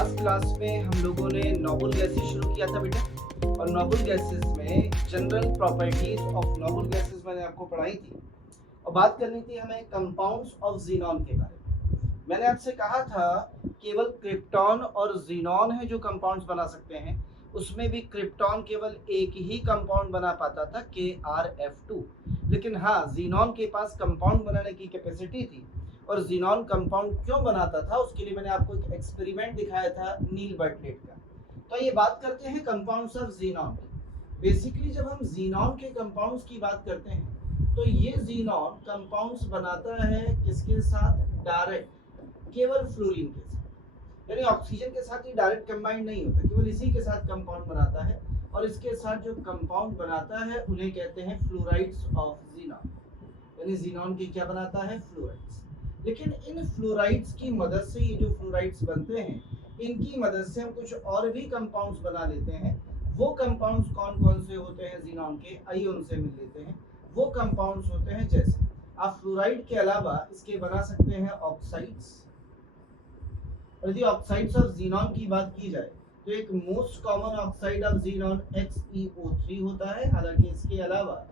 Last class में हम लोगों ने नोबल गैसेस शुरू किया था बेटा, और नोबल गैसेस में general properties of noble gases मैंने आपको पढ़ाई थी और बात करनी थी हमें कंपाउंड्स ऑफ जीनॉन के बारे में। मैंने आपसे कहा था केवल क्रिप्टॉन और जीनॉन है जो कंपाउंड्स बना सकते हैं, उसमें भी क्रिप्टॉन केवल एक ही कंपाउंड बना पाता था KrF2, लेकिन हाँ जीनॉन के पास कंपाउंड बनाने की कैपेसिटी थी। और जीनॉन कंपाउंड क्यों बनाता था उसके लिए मैंने आपको एक एक्सपेरिमेंट दिखाया था नील बर्टलेट का। तो ये बात करते हैं कंपाउंड्स ऑफ जीनॉन की। बेसिकली जब हम जीनॉन के कंपाउंड्स की बात करते हैं तो ये जीनॉन कंपाउंड्स बनाता है किसके साथ? डायरेक्ट, केवल फ्लोरीन के साथ, यानी ऑक्सीजन के साथ ये डायरेक्ट कंबाइंड नहीं होता, केवल इसी के साथ कंपाउंड बनाता है। और इसके साथ जो कंपाउंड बनाता है उन्हें कहते हैं फ्लोराइड्स ऑफ जीनॉन, यानी जीनॉन के क्या बनाता है? फ्लोराइड्स। लेकिन इन फ्लोराइड्स की मदद से, ये जो फ्लोराइड्स बनते हैं इनकी मदद से हम कुछ और भी कंपाउंड्स बना लेते हैं। वो कंपाउंड्स कौन कौन से होते हैं जीनॉन के? आइए उनसे मिल लेते हैं। वो कंपाउंड्स होते हैं जैसे आप फ्लोराइड के अलावा इसके बना सकते हैं ऑक्साइड्स। और यदि ऑक्साइड्स ऑफ जीनॉन की बात की जाए तो एक most common oxide of xenon XeO3 होता है। हालांकि इसके अलावा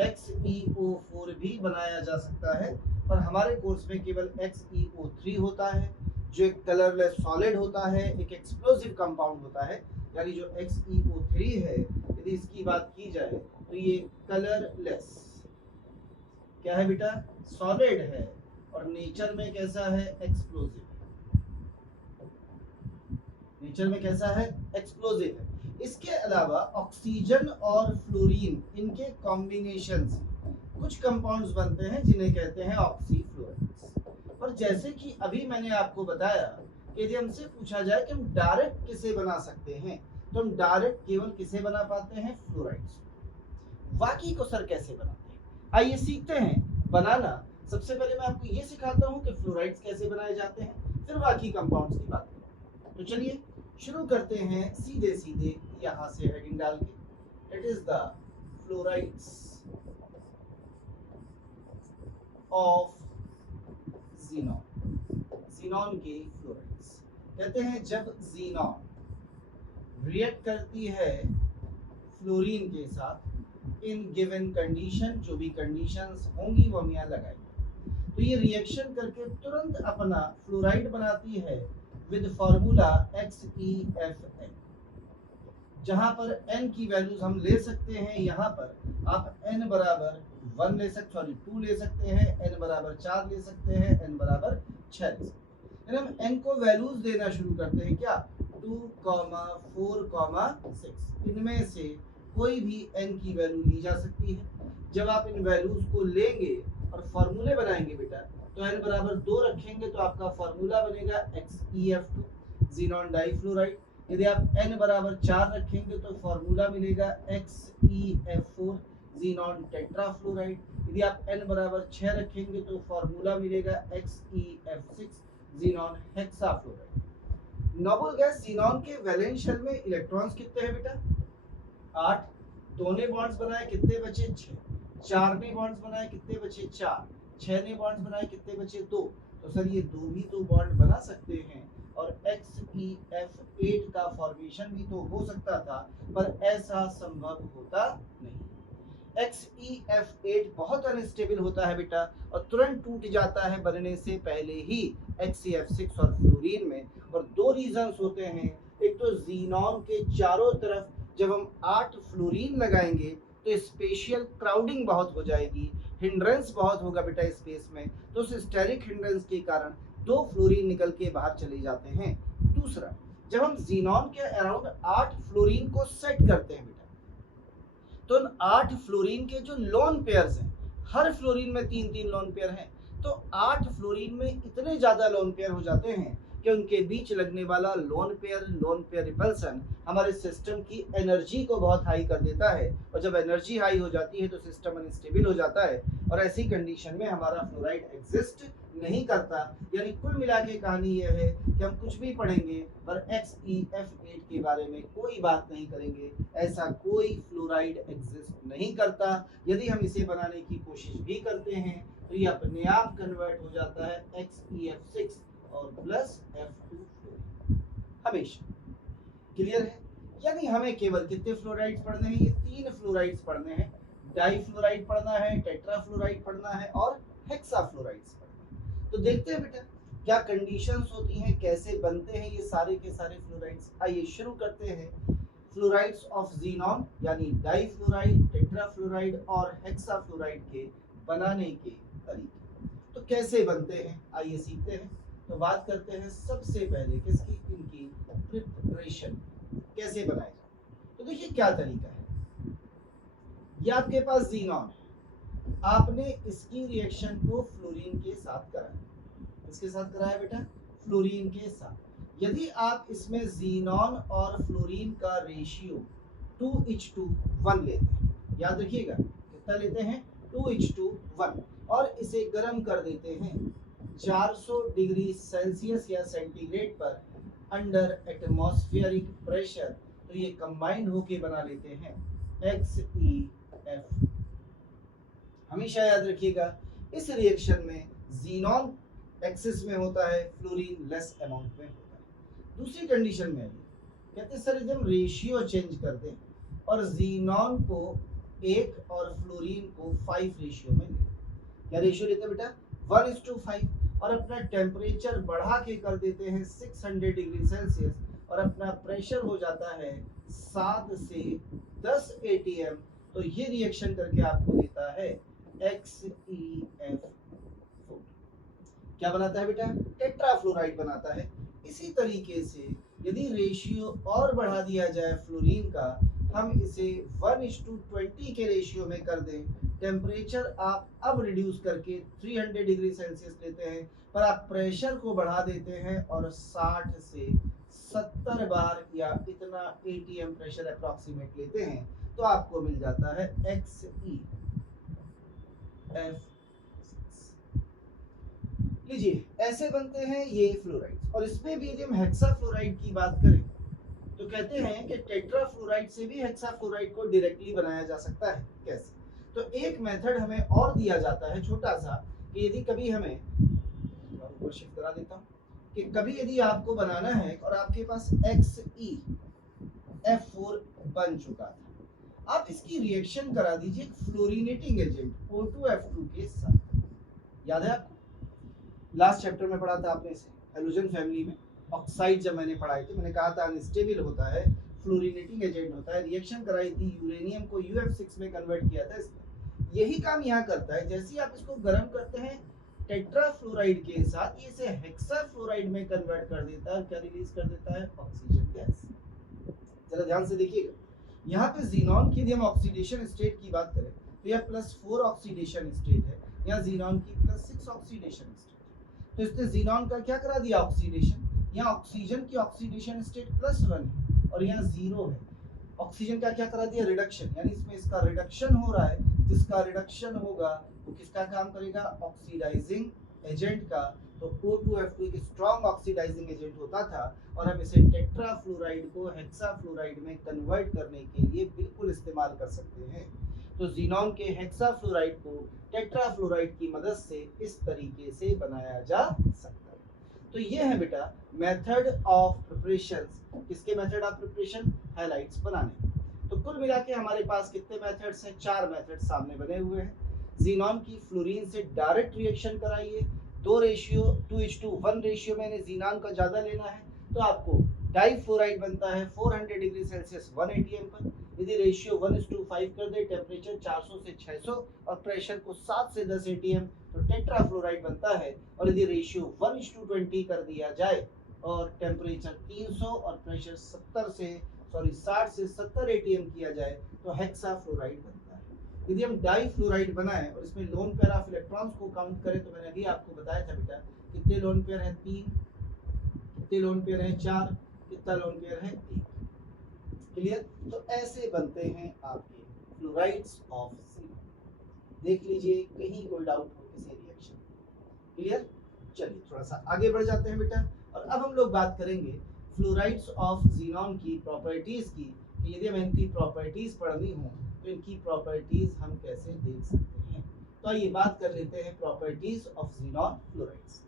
XeO4 भी बनाया जा सकता है, पर हमारे कोर्स में केवल XeO3 होता है जो एक कलरलेस सॉलिड होता है, एक एक्सप्लोसिव कंपाउंड होता है। यानी जो XeO3 है यदि इसकी बात की जाए तो ये कलरलेस क्या है बेटा? सॉलिड है, और नेचर में कैसा है? एक्सप्लोसिव। नेचर में कैसा है? एक्सप्लोसिव है। इसके अलावा ऑक्सीजन और फ्लोरीन इनके कॉम्बिनेशन से कुछ कंपाउंड्स बनते हैं जिन्हें कहते हैं ऑक्सीफ्लोराइड्स। और जैसे कि अभी मैंने आपको बताया कि यदि हमसे पूछा जाए कि हम डायरेक्ट किसे बना सकते हैं तो हम डायरेक्ट केवल किसे बना पाते हैं? फ्लोराइड्स। बाकी को सर कैसे बनाते हैं? आइए सीखते हैं बनाना। सबसे पहले मैं आपको ये सिखाता हूँ कि फ्लोराइड्स कैसे बनाए जाते हैं, फिर बाकी कंपाउंड्स की बात करें। तो चलिए शुरू करते हैं सीधे सीधे यहाँ से हेडिंग डाल के। It is the fluorides of xenon. Xenon के फ्लोराइड्स कहते हैं जब जीनॉन रिएक्ट करती है फ्लोरीन के साथ इन गिवन कंडीशन, जो भी कंडीशंस होंगी वो हम यहाँ लगाएंगे, तो ये रिएक्शन करके तुरंत अपना फ्लोराइड बनाती है विद फॉर्मूला XeFn, जहां पर n की वैल्यूज हम ले सकते हैं। यहाँ पर आप n बराबर 1 ले सकते, सॉरी 2 ले सकते हैं, n बराबर 4 ले सकते हैं, n बराबर 6 ले सकते हैं। हम n को वैल्यूज देना शुरू करते हैं क्या? 2, 4, 6। इनमें से कोई भी n की वैल्यू ली जा सकती है। जब आप इन वैल्यूज को लेंगे और फॉर्मूले बनाएंगे बेटा, तो n बराबर 2 रखेंगे तो आपका फॉर्मूला बनेगा XeF2 जीनॉन डाइफ्लोराइड। यदि आप n बराबर 4 रखेंगे तो फॉर्मूला मिलेगा XeF4 जीनॉन टेट्राफ्लोराइड। यदि आप n बराबर 6 रखेंगे तो फॉर्मूला मिलेगा XeF6 xenon hexafluoride. Noble gas xenon के वैलेंस शेल में इलेक्ट्रॉन्स कितने हैं बेटा? 8। 2 ने बॉन्ड्स बनाए, कितने बचे? 6। 4 ने बॉन्ड्स बनाए, कितने बचे? 4। 6 ने बॉन्ड्स बनाए, कितने बचे? 2। तो सर ये 2 भी तो बॉन्ड बना सकते हैं, और XeF8 का फॉर्मेशन भी तो हो सकता था, पर ऐसा संभव होता नहीं। XeF8 बहुत अनस्टेबल होता है बेटा, और तुरंत टूट जाता है बनने से पहले ही XeF6 और फ्लोरीन में। और 2 रीजंस होते हैं। एक तो जीनॉन के चारों तरफ जब हम 8 फ्लोरीन लगाएंगे तो स्पेशियल क्राउडिंग बहुत हो जाएगी, हिंड्रेंस बहुत होगा बेटा स्पेस में, तो उस स्टेरिक हिंड्रेंस के कारण 2 फ्लोरीन निकल के बाहर चले जाते हैं। दूसरा, जब हम जीनॉन के अराउंड 8 फ्लोरीन को सेट करते हैं बेटा, तो उन 8 फ्लोरीन के जो लोन पेयर्स हैं, हर फ्लोरीन में 3-3 लोन पेयर हैं, तो 8 फ्लोरीन में इतने ज्यादा लोन पेयर हो जाते हैं कि उनके बीच लगने वाला लोन पेयर रिपल्सन हमारे सिस्टम की एनर्जी को बहुत हाई कर देता है। और जब एनर्जी हाई हो जाती है तो सिस्टम अनस्टेबल हो जाता है, और ऐसी कंडीशन में हमारा फ्लोराइड एग्जिस्ट नहीं करता। यानी कुल मिला के कहानी यह है कि हम कुछ भी पढ़ेंगे पर XeF8 के बारे में कोई बात नहीं करेंगे। ऐसा कोई फ्लोराइड एग्जिस्ट नहीं करता। यदि हम इसे बनाने की कोशिश भी करते हैं तो ये अपने आप कन्वर्ट हो जाता है XeF6 और प्लस F2 फ्लोरीन। हमेशा। क्लियर है? यानी हमें केवल कितने फ्लोराइड्स पढ़ने हैं? ये 3 फ्लोराइड्स पढ़ने हैं। डाइफ्लोराइड पढ़ना है, टेट्राफ्लोराइड पढ़ना है और हेक्साफ्लोराइड्स पढ़ना है। तो देखते हैं बेटा क्या कंडीशंस होती हैं, कैसे बनते हैं ये सारे के सारे फ्लोराइड्स। आइए शुरू करते हैं फ्लोराइड्स ऑफ ज़ीनॉन यानी डाइफ्लोराइड, टेट्राफ्लोराइड और हेक्साफ्लोराइड के बनाने के तरीके। तो कैसे बनते हैं आइए सीखते हैं। तो बात करते हैं सबसे पहले किसकी? इनकी प्रिपरेशन, कैसे बनाए जाए। तो देखिए क्या तरीका है। ये आपके पास ज़ीनॉन है, आपने इसकी रिएक्शन को फ्लोरीन के साथ कराया। किसके साथ कराया बेटा? फ्लोरीन के साथ। यदि आप इसमें ज़ीनॉन और फ्लोरीन का रेशियो 2:1 लेते हैं, याद रखिएगा कितना लेते हैं? 2:1, और इसे गर्म कर देते हैं 400 डिग्री सेल्सियस या सेंटीग्रेड पर अंडर एटमॉस्फेरिक प्रेशर, तो ये कंबाइंड होके बना लेते हैं XeF। हमेशा याद रखिएगा इस रिएक्शन में ज़ीनॉन एक्सिस में होता है, फ्लोरीन लेस अमाउंट में होता है। दूसरी कंडीशन में कहते हैं सर जब रेशियो चेंज कर दें और ज़ीनॉन को 1 और फ्लोरीन को 5 रेशियो में लें। क्या रेशियो लेते हैं बेटा? 1:5, और अपना टेम्परेचर बढ़ा के कर देते हैं 600 डिग्री सेल्सियस, और अपना प्रेशर हो जाता है 7 से 10 atm। तो ये रिएक्शन करके आपको देता है XeF। क्या बनाता है बेटा? टेट्राफ्लोराइड बनाता है। इसी तरीके से यदि रेशियो और बढ़ा दिया जाए फ्लोरीन का, हम इसे 1:20 के रेशियो में कर दें, टेम्परेचर आप अब रिड्यूस करके 300 डिग्री सेल्सियस लेते हैं, पर आप प्रेशर को बढ़ा देते हैं और 60 से 70 बार या इतना atm प्रेशर अप्रॉक्सीमेट लेते हैं, तो आपको मिल जाता है XeF। लीजिए ऐसे बनते हैं ये फ्लोराइड्स। और इसमें भी यदि हम हेक्साफ्लोराइड की बात करें तो कहते हैं कि टेट्राफ्लोराइड से भी हेक्साफ्लोराइड को डायरेक्टली बनाया जा सकता है। कैसे? तो एक मेथड हमें और दिया जाता है छोटा सा, कि यदि कभी हमें ऊपर शिफ्ट करा देता हूं, कि कभी यदि आपको बनाना है और आपके पास XeF4 बन चुका था, आप इसकी रिएक्शन करा दीजिए फ्लोरीनेटिंग एजेंट O2F2 के साथ। याद है आपको? लास्ट चैप्टर में पढ़ा था आपने इसे, हैलोजन फैमिली में ऑक्साइड जब मैंने पढ़ाए थे, मैंने कहा था अनस्टेबल होता है, फ्लोरीनेटिंग एजेंट होता है। रिएक्शन कराई थी, यूरेनियम को UF6 में कन्वर्ट किया था इसने। यही काम यहाँ करता है। जैसे ही आप इसको गर्म करते हैं टेट्राफ्लोराइड के साथ, ये इसे हेक्साफ्लोराइड में कन्वर्ट कर देता है। क्या रिलीज कर देता है? Oxygen gas. जरा ध्यान से देखिएगा, यहाँ पे ज़ीनॉन की यदि हम ऑक्सीडेशन स्टेट की बात करें तो यह +4 ऑक्सीडेशन स्टेट है, यहाँ ज़ीनॉन की +6 ऑक्सीडेशन स्टेट। तो इसने ज़ीनॉन का क्या करा दिया? ऑक्सीडेशन। यहाँ ऑक्सीजन की ऑक्सीडेशन स्टेट +1 है और यहाँ 0 है। ऑक्सीजन का क्या करा दिया? रिडक्शन, यानी इसमें इसका रिडक्शन हो रहा है। जिसका रिडक्शन होगा वो किसका काम करेगा? ऑक्सीडाइजिंग एजेंट का। तो O2F2 एक स्ट्रॉन्ग ऑक्सीडाइजिंग एजेंट होता था, और हम इसे टेट्राफ्लोराइड को हेक्साफ्लोराइड में कन्वर्ट करने के लिए बिल्कुल इस्तेमाल कर सकते हैं। तो ज़ीनॉन के हेक्साफ्लोराइड को टेट्राफ्लोराइड की मदद से इस तरीके से बनाया जा सकता है। तो ये है बेटा मेथड ऑफ प्रिपरेशन। किसके मेथड ऑफ प्रिपरेशन? हैलाइड्स बनाने। तो कुल मिला के हमारे पास कितने मेथड्स हैं? 4 मेथड सामने बने हुए हैं। ज़ीनॉन की फ्लोरीन से डायरेक्ट रिएक्शन कराइए, 2:1 रेशियो में ज़ीनॉन का ज़्यादा लेना है तो आपको डाइफ्लोराइड बनता है 400 डिग्री सेल्सियस 1 atm पर। यदि रेशियो 1:5 कर दे, टेम्परेचर 400 से 600 और प्रेशर को 7 से 10 atm, तो टेट्राफ्लोराइड बनता है। और यदि रेशियो 1:20 कर दिया जाए और टेम्परेचर 300 और प्रेशर 60 से 70 atm किया जाए तो हेक्साफ्लोराइड बनता है। यदि हम डाइफ्लोराइड बनाएं और इसमें लोन पेयर ऑफ इलेक्ट्रॉन्स को काउंट करें तो मैंने अभी आपको बताया था बेटा कितने लोन पेयर हैं? 3। कितने लोन पेयर हैं? 4। कितना लोन पेयर है? 1। क्लियर? तो ऐसे बनते हैं आपके फ्लोराइड्स ऑफ ज़ीनॉन। देख लीजिए कहीं कोई डाउट हो किसी रिएक्शन। क्लियर? चलिए थोड़ा सा आगे बढ़ जाते हैं बेटा, और अब हम लोग बात करेंगे फ्लोराइड्स ऑफ ज़ीनॉन की प्रॉपर्टीज की, कि यदि हमें इनकी प्रॉपर्टीज पढ़नी हो तो इनकी प्रॉपर्टीज हम कैसे देख सकते हैं। तो आइए बात कर लेते हैं प्रॉपर्टीज ऑफ ज़ीनॉन फ्लोराइड्स।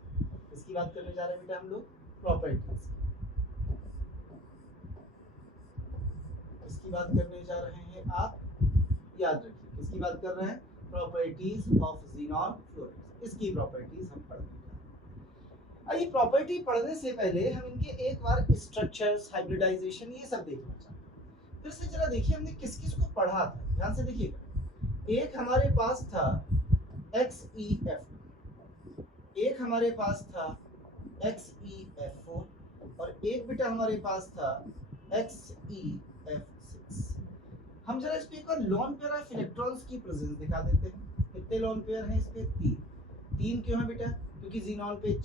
इसकी बात करने जा रहे हैं बेटा हम लोग प्रॉपर्टीज। बात करने जा रहे हैं आप, याद रखिए किसकी बात कर रहे हैं, प्रॉपर्टीज ऑफ ज़ीनॉन फ्लोराइड्स, इसकी प्रॉपर्टीज हम पढ़ने जा रहे हैं। आइए प्रॉपर्टी पढ़ने से पहले हम इनके एक बार स्ट्रक्चर्स, हाइब्रिडाइजेशन, ये सब देखना चाहते हैं। फिर से जरा देखिए हमने किस किस को पढ़ा था, ध्यान से देखिएगा। एक हमारे पास था XEF, एक हमारे पास था XEF4 और एक बेटा हमारे पास था XEF6। हम जरा इस पे एक और लोन पेयर ऑफ इलेक्ट्रॉन्स की प्रेजेंस दिखा देते हैं। कितने लोन पेयर हैं इस पे, 3 क्यों है बेटा, क्योंकि ज़ीनॉन पे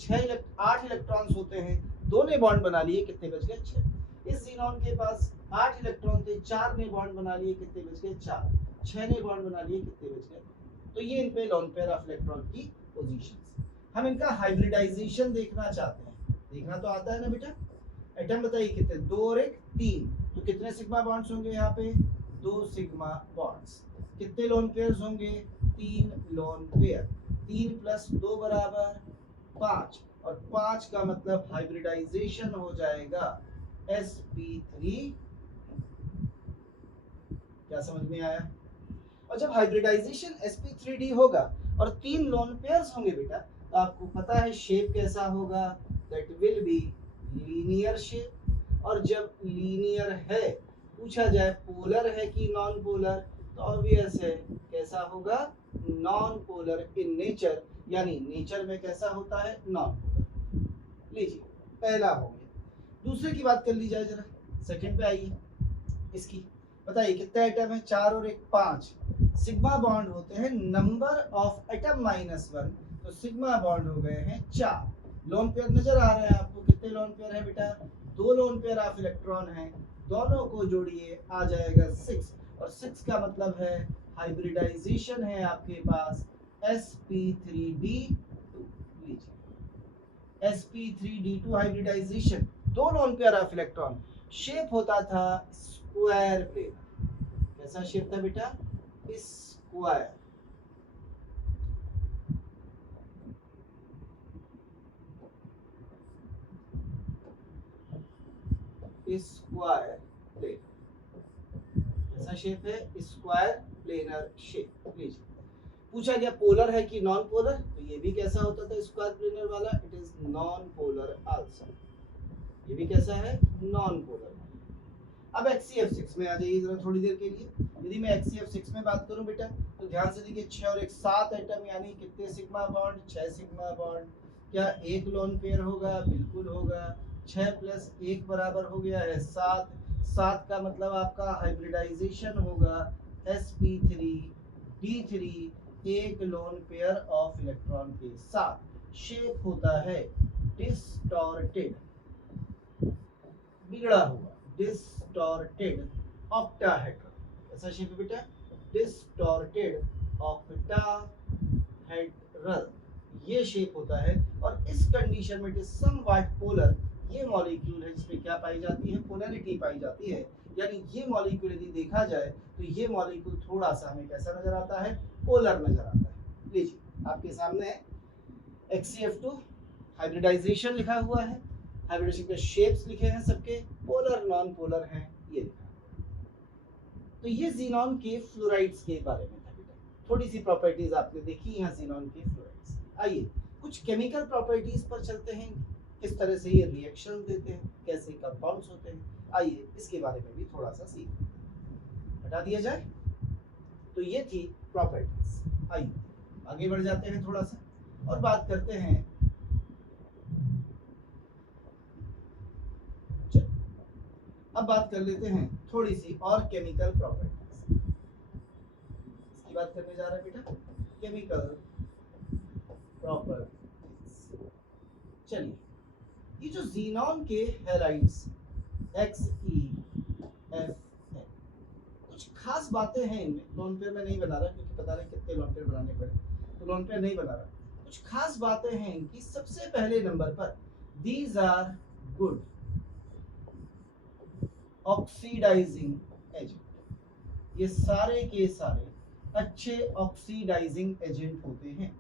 8 इलेक्ट्रॉन्स होते हैं, 2 ने बॉन्ड बना लिए, कितने बच गए 6। इस ज़ीनॉन के पास 8 इलेक्ट्रॉन थे, 4 ने बॉन्ड बना लिए, कितने बच गए 4, 6 ने बॉन्ड बना लिए, कितने बच गए। तो ये इन पे लोन पेयर ऑफ इलेक्ट्रॉन की पोजीशंस। हम इनका हाइब्रिडाइजेशन देखना चाहते हैं, देखना तो आता है ना बेटा। एटम बताइए कितने, 2 और 1 3, तो कितने सिग्मा बॉन्ड्स होंगे यहाँ पे, 2 सिग्मा बॉन्ड्स। कितने लोन पेयर्स होंगे, 3 लोन पेयर, 3 + 2 = 5 और 5 का मतलब हाइब्रिडाइजेशन हो जाएगा sp3। क्या समझ में आया। और जब हाइब्रिडाइजेशन sp3d होगा और 3 लोन पेयर्स होंगे बेटा, तो आपको पता है शेप कैसा होगा, that will be linear shape. और जब लीनियर है, पूछा जाए पोलर है कि नॉन पोलर, तो ऑब्वियस है कैसा होगा, नॉन पोलर इन नेचर, यानी नेचर में कैसा होता है, नॉन पोलर। लीजिए पहला हो गया। दूसरे की बात कर ली जाए जरा, सेकंड पे आइए। इसकी बताइए कितने एटम है, 4 और 1 5। सिग्मा बॉन्ड होते हैं नंबर ऑफ एटम -1, तो सिग्मा बॉन्ड हो गए हैं 4। लोन पेयर नजर आ रहे हैं आपको, कितने लोन पेयर है बेटा, 2 लोन पेयर ऑफ इलेक्ट्रॉन हैं, दोनों को जोड़िए आ जाएगा 6 और 6 का मतलब है हाइब्रिडाइजेशन है आपके पास sp3d2। लीजिए sp3d2 hybridisation, 2 lone pair of electron, shape होता था स्क्वायर प्लेन। कैसा शेप था बेटा, स्क्वायर। स्क्वायर प्लेन, ऐसा शेप है, स्क्वायर प्लेनर शेप। लीजिए पूछा गया पोलर है कि नॉन पोलर, तो ये भी कैसा होता था स्क्वायर प्लेनर वाला, it is non polar also. ये भी कैसा है, नॉन पोलर। अब XCF6 में आ जाइए जरा थोड़ी देर के लिए। यदि मैं XCF6 में बात करूं बेटा, तो ध्यान से देखिए 6 और 1 7 एटम, यानी कितने सिग्मा बॉन्ड, 6 सिग्मा बॉन्ड। क्या एक लोन पेयर होगा, बिल्कुल होगा। 6 + 1 बराबर हो गया है 7। 7 का मतलब आपका हाइब्रिडाइजेशन होगा sp3d3, एक लोन पेयर ऑफ इलेक्ट्रॉन के साथ। शेप होता है डिस्टॉर्टेड, बिगड़ा हुआ, डिस्टॉर्टेड ऑक्टाहेड्रल। ऐसा शेप है बेटा, डिस्टॉर्टेड ऑक्टाहेड्रल, ये शेप होता है। और इस कंडीशन में इट इज समवॉट पोलर। ये मॉलिक्यूल है जिसमें क्या पाई जाती है, पोलैरिटी पाई जाती है। यानी ये मॉलिक्यूल यदि देखा जाए तो ये मॉलिक्यूल थोड़ा सा हमें कैसा नजर आता है, पोलर नजर आता है। लीजिए आपके सामने XCF2 हाइब्रिडाइजेशन लिखा हुआ है, हाइब्रिडेशन के शेप्स लिखे हैं, सबके पोलर नॉन पोलर हैं, ये लिखा। तो ये ज़ीनॉन के फ्लोराइड्स के बारे में था बेटा। थोड़ी सी प्रॉपर्टीज आपने देखी यहाँ ज़ीनॉन के फ्लोराइड्स। आइए कुछ केमिकल प्रॉपर्टीज पर चलते हैं, किस तरह से ये रिएक्शन देते हैं, कैसे कंपाउंड्स होते हैं। आइए इसके बारे में भी थोड़ा सा सीखते हैं, हटा दिया जाए। तो ये थी प्रॉपर्टीज। आइए आगे बढ़ जाते हैं थोड़ा सा और बात करते हैं। अब बात कर लेते हैं थोड़ी सी और केमिकल प्रॉपर्टीज। इसकी बात करने जा रहे हैं बेटा, केमिकल प्रॉपर्टीज। चलिए ये जो ज़ीनॉन के हैलाइड्स XEFN, कुछ खास बातें हैं इनमें। लोन पेयर में नहीं बना रहा क्योंकि पता नहीं कितने लोन पेयर बनाने पड़े, तो लोन पेयर नहीं बना रहा। कुछ खास बातें हैं इनकी। सबसे पहले नंबर पर these are good oxidising agent. ये सारे के सारे अच्छे ऑक्सीडाइजिंग एजेंट होते हैं।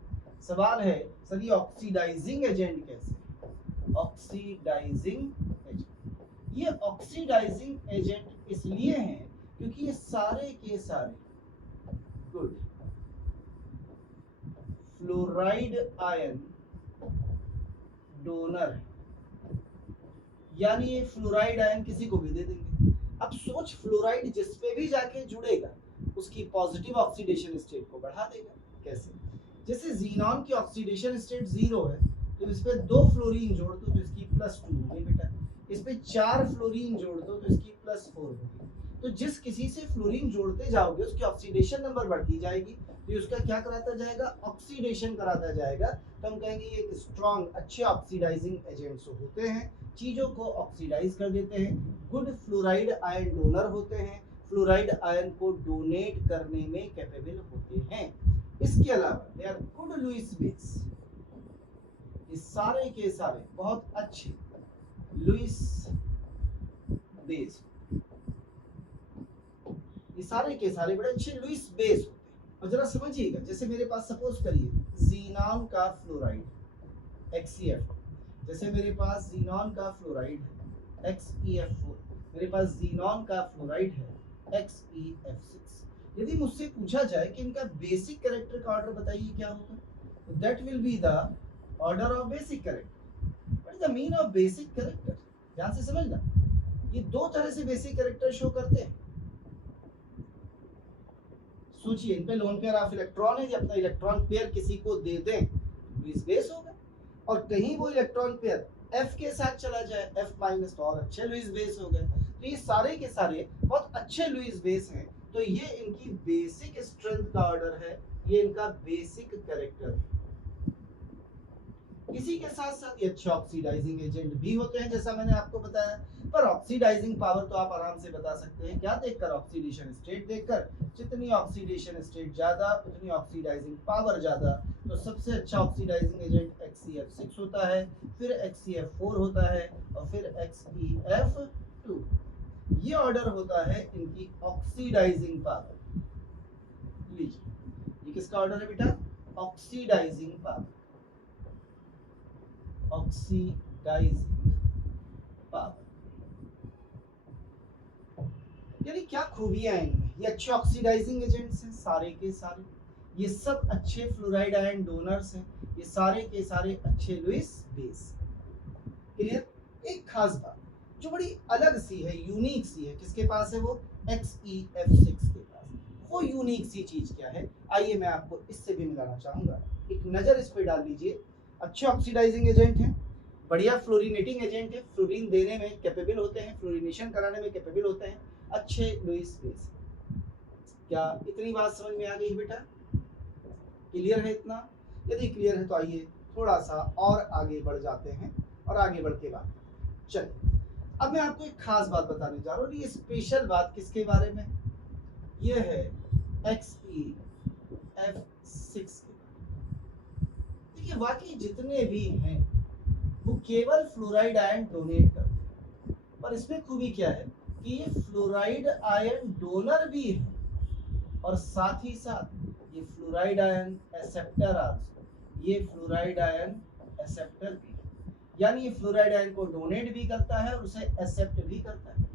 सवाल है सर ये ऑक्सीडाइजिंग एजेंट कैसे, ऑक्सीडाइजिंग एजेंट, ये ऑक्सीडाइजिंग एजेंट इसलिए हैं क्योंकि ये सारे के सारे गुड फ्लोराइड आयन डोनर है, यानी ये फ्लोराइड आयन किसी को भी दे देंगे। अब सोच, फ्लोराइड जिस पे भी जाके जुड़ेगा उसकी पॉजिटिव ऑक्सीडेशन स्टेट को बढ़ा देगा। कैसे? जैसे जीनॉन की ऑक्सीडेशन स्टेट 0 है, तो इस पे 2 फ्लोरीन जोड़ दो तो इसकी +2 हो गई बेटा। इस पे 4 फ्लोरीन जोड़ दो तो इसकी +4 होगी। तो जिस किसी से फ्लोरीन जोड़ते जाओगे उसकी ऑक्सीडेशन नंबर बढ़ती जाएगी, तो उसका क्या कराता जाएगा? ऑक्सीडेशन कराता जाएगा। तो हम कहेंगे ये एक स्ट्रॉन्ग अच्छे ऑक्सीडाइजिंग एजेंट्स होते हैं, चीजों को ऑक्सीडाइज कर देते हैं, गुड फ्लोराइड आयन डोनर होते हैं, फ्लोराइड आयन को डोनेट करने में कैपेबल होते हैं। इसके अलावा they are good Lewis base, ये सारे के सारे बहुत अच्छे लुईस बेस, ये सारे के सारे बड़े अच्छे लुईस बेस होते हैं। और जरा समझिएगा, जैसे मेरे पास सपोज करिए जीनॉन का फ्लोराइड XeF, जैसे मेरे पास जीनॉन का फ्लोराइड है XeF4, मेरे पास जीनॉन का फ्लोराइड है XeF6। यदि मुझसे पूछा जाए कि इनका बेसिक कैरेक्टर का ऑर्डर बताइए क्या होगा, तो that will be the order of basic character. What is the mean of basic character? ध्यान से समझना, ये 2 तरह से बेसिक कैरेक्टर शो करते हैं। सोचिए, इन पे लोन पेयर ऑफ इलेक्ट्रॉन है, अपना इलेक्ट्रॉन पेयर किसी को दे दें तो इस बेस होगा, और कहीं वो इलेक्ट्रॉन पेयर F के साथ चला जाए F- तो और अच्छे लुईस बेस हो गए। तो ये सारे के सारे बहुत अच्छे लुईस बेस हैं। तो ये इनकी बेसिक स्ट्रेंथ का ऑर्डर है, ये इनका बेसिक कैरेक्टर है। इसी के साथ साथ ये अच्छे ऑक्सीडाइजिंग एजेंट भी होते हैं, जैसा मैंने आपको बताया। पर ऑक्सीडाइजिंग पावर तो आप आराम से बता सकते हैं, क्या देखकर? ऑक्सीडेशन स्टेट देखकर। जितनी ऑक्सीडेशन स्टेट ज्यादा उतनी ऑक्सीडाइजिंग पावर ज्यादा। तो सबसे अच्छा ऑक्सीडाइजिंग एजेंट XeF6 होता है, फिर XeF4 होता है, और फिर XeF2। ये ऑर्डर होता है इनकी ऑक्सीडाइजिंग पावर। लीजिए, ये किसका ऑर्डर है बेटा? Oxidising power, oxidising power. यानी क्या खूबियां हैं इनमें? ये अच्छे ऑक्सीडाइजिंग एजेंट्स हैं सारे के सारे, ये सब अच्छे फ्लोराइड आयन डोनर्स हैं, ये सारे के सारे अच्छे लुईस बेस। क्लियर? एक खास बात जो बड़ी अलग सी है, यूनिक सी है, किसके पास है? वो XeF6 के पास। वो यूनिक सी चीज क्या है? आइए मैं आपको इससे भी मिलाना चाहूंगा। एक नजर इस पे डाल लीजिए। अच्छे ऑक्सीडाइजिंग एजेंट हैं, बढ़िया फ्लोरिनेटिंग एजेंट है, फ्लोरीन देने में कैपेबल होते हैं, फ्लोरिनेशन कराने में कैपेबल होते हैं, अच्छे लुईस बेस। क्या इतनी बात समझ में आ गई बेटा? क्लियर है इतना? यदि क्लियर है तो आइए थोड़ा सा और आगे बढ़ जाते हैं, और आगे बढ़ के बात चलिए। अब मैं आपको एक खास बात बताने जा रहा हूँ। ये स्पेशल बात किसके बारे में? ये है XeF6 के। देखिए, वाकई जितने भी हैं वो केवल फ्लोराइड आयन डोनेट करते हैं, पर इसमें खूबी क्या है कि ये फ्लोराइड आयन डोनर भी है, और साथ ही साथ ये फ्लोराइड आयन एक्सेप्टर आल्सो, ये फ्लोराइड आयन एक्सेप्टर भी है। यानी ये फ्लोराइड आयन को डोनेट भी करता है और उसे एक्सेप्ट भी करता है।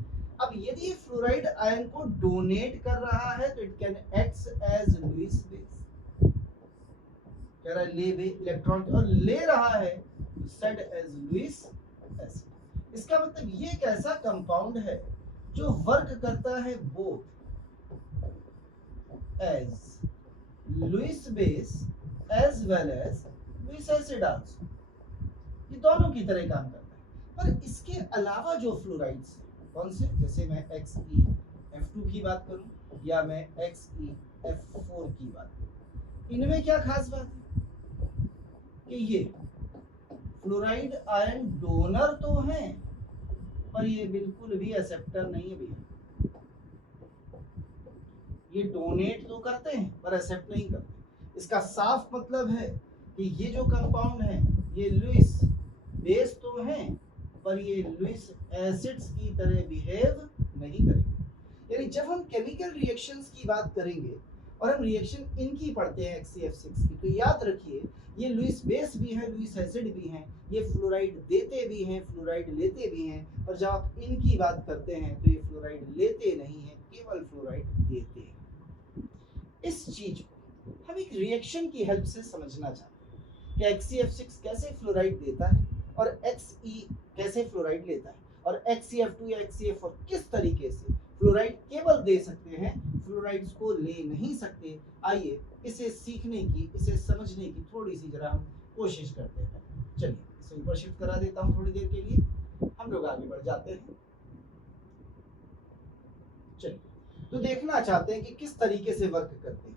अब यदि ये फ्लोराइड आयन को डोनेट कर रहा है तो it can act as Lewis base, कह रहा है ले इलेक्ट्रॉन, और ले रहा है सेड एज लुईस एसिड। इसका मतलब ये एक ऐसा कंपाउंड है जो वर्क करता है both as Lewis base as well as Lewis acid also. ये दोनों की तरह काम करता है। पर इसके अलावा जो फ्लोराइड्स कौन से, जैसे मैं XeF2 की बात करूं या मैं XeF4 की बात करूं, इनमें क्या खास बात है कि ये फ्लोराइड आयन डोनर तो हैं, पर ये बिल्कुल भी एक्सेप्टर नहीं है भैया। ये डोनेट तो करते हैं पर एक्सेप्ट नहीं करते। इसका साफ मतलब है कि ये जो कंपाउंड है ये लुईस बेस तो हैं, पर ये लुईस एसिड्स की तरह बिहेव नहीं करेंगे। यानी जब हम केमिकल रिएक्शंस की बात करेंगे और हम रिएक्शन इनकी पढ़ते हैं HCF6 की। तो याद रखिए ये लुईस बेस भी है, लुईस एसिड भी हैं, ये फ्लोराइड देते भी हैं, फ्लोराइड लेते भी हैं, पर जब आप इनकी बात करते हैं तो ये फ्लोराइड लेते नहीं हैं, केवल फ्लोराइड देते हैं। इस चीज को हम एक रिएक्शन की हेल्प से समझना चाहते हैं कि HCF6 कैसे फ्लोराइड देता है और Xe कैसे फ्लोराइड लेता है, और HCF2 या HCF4 किस तरीके से फ्लोराइड केवल दे सकते हैं, फ्लोराइड्स को ले नहीं सकते। आइए इसे सीखने की, इसे समझने की थोड़ी सी जरा हम कोशिश करते हैं। चलिए इसे ऊपर शिफ्ट करा देता हूँ थोड़ी देर के लिए, हम लोग आगे बढ़ जाते हैं। चलिए तो देखना चाहते हैं कि किस तरीके से वर्क करते हैं।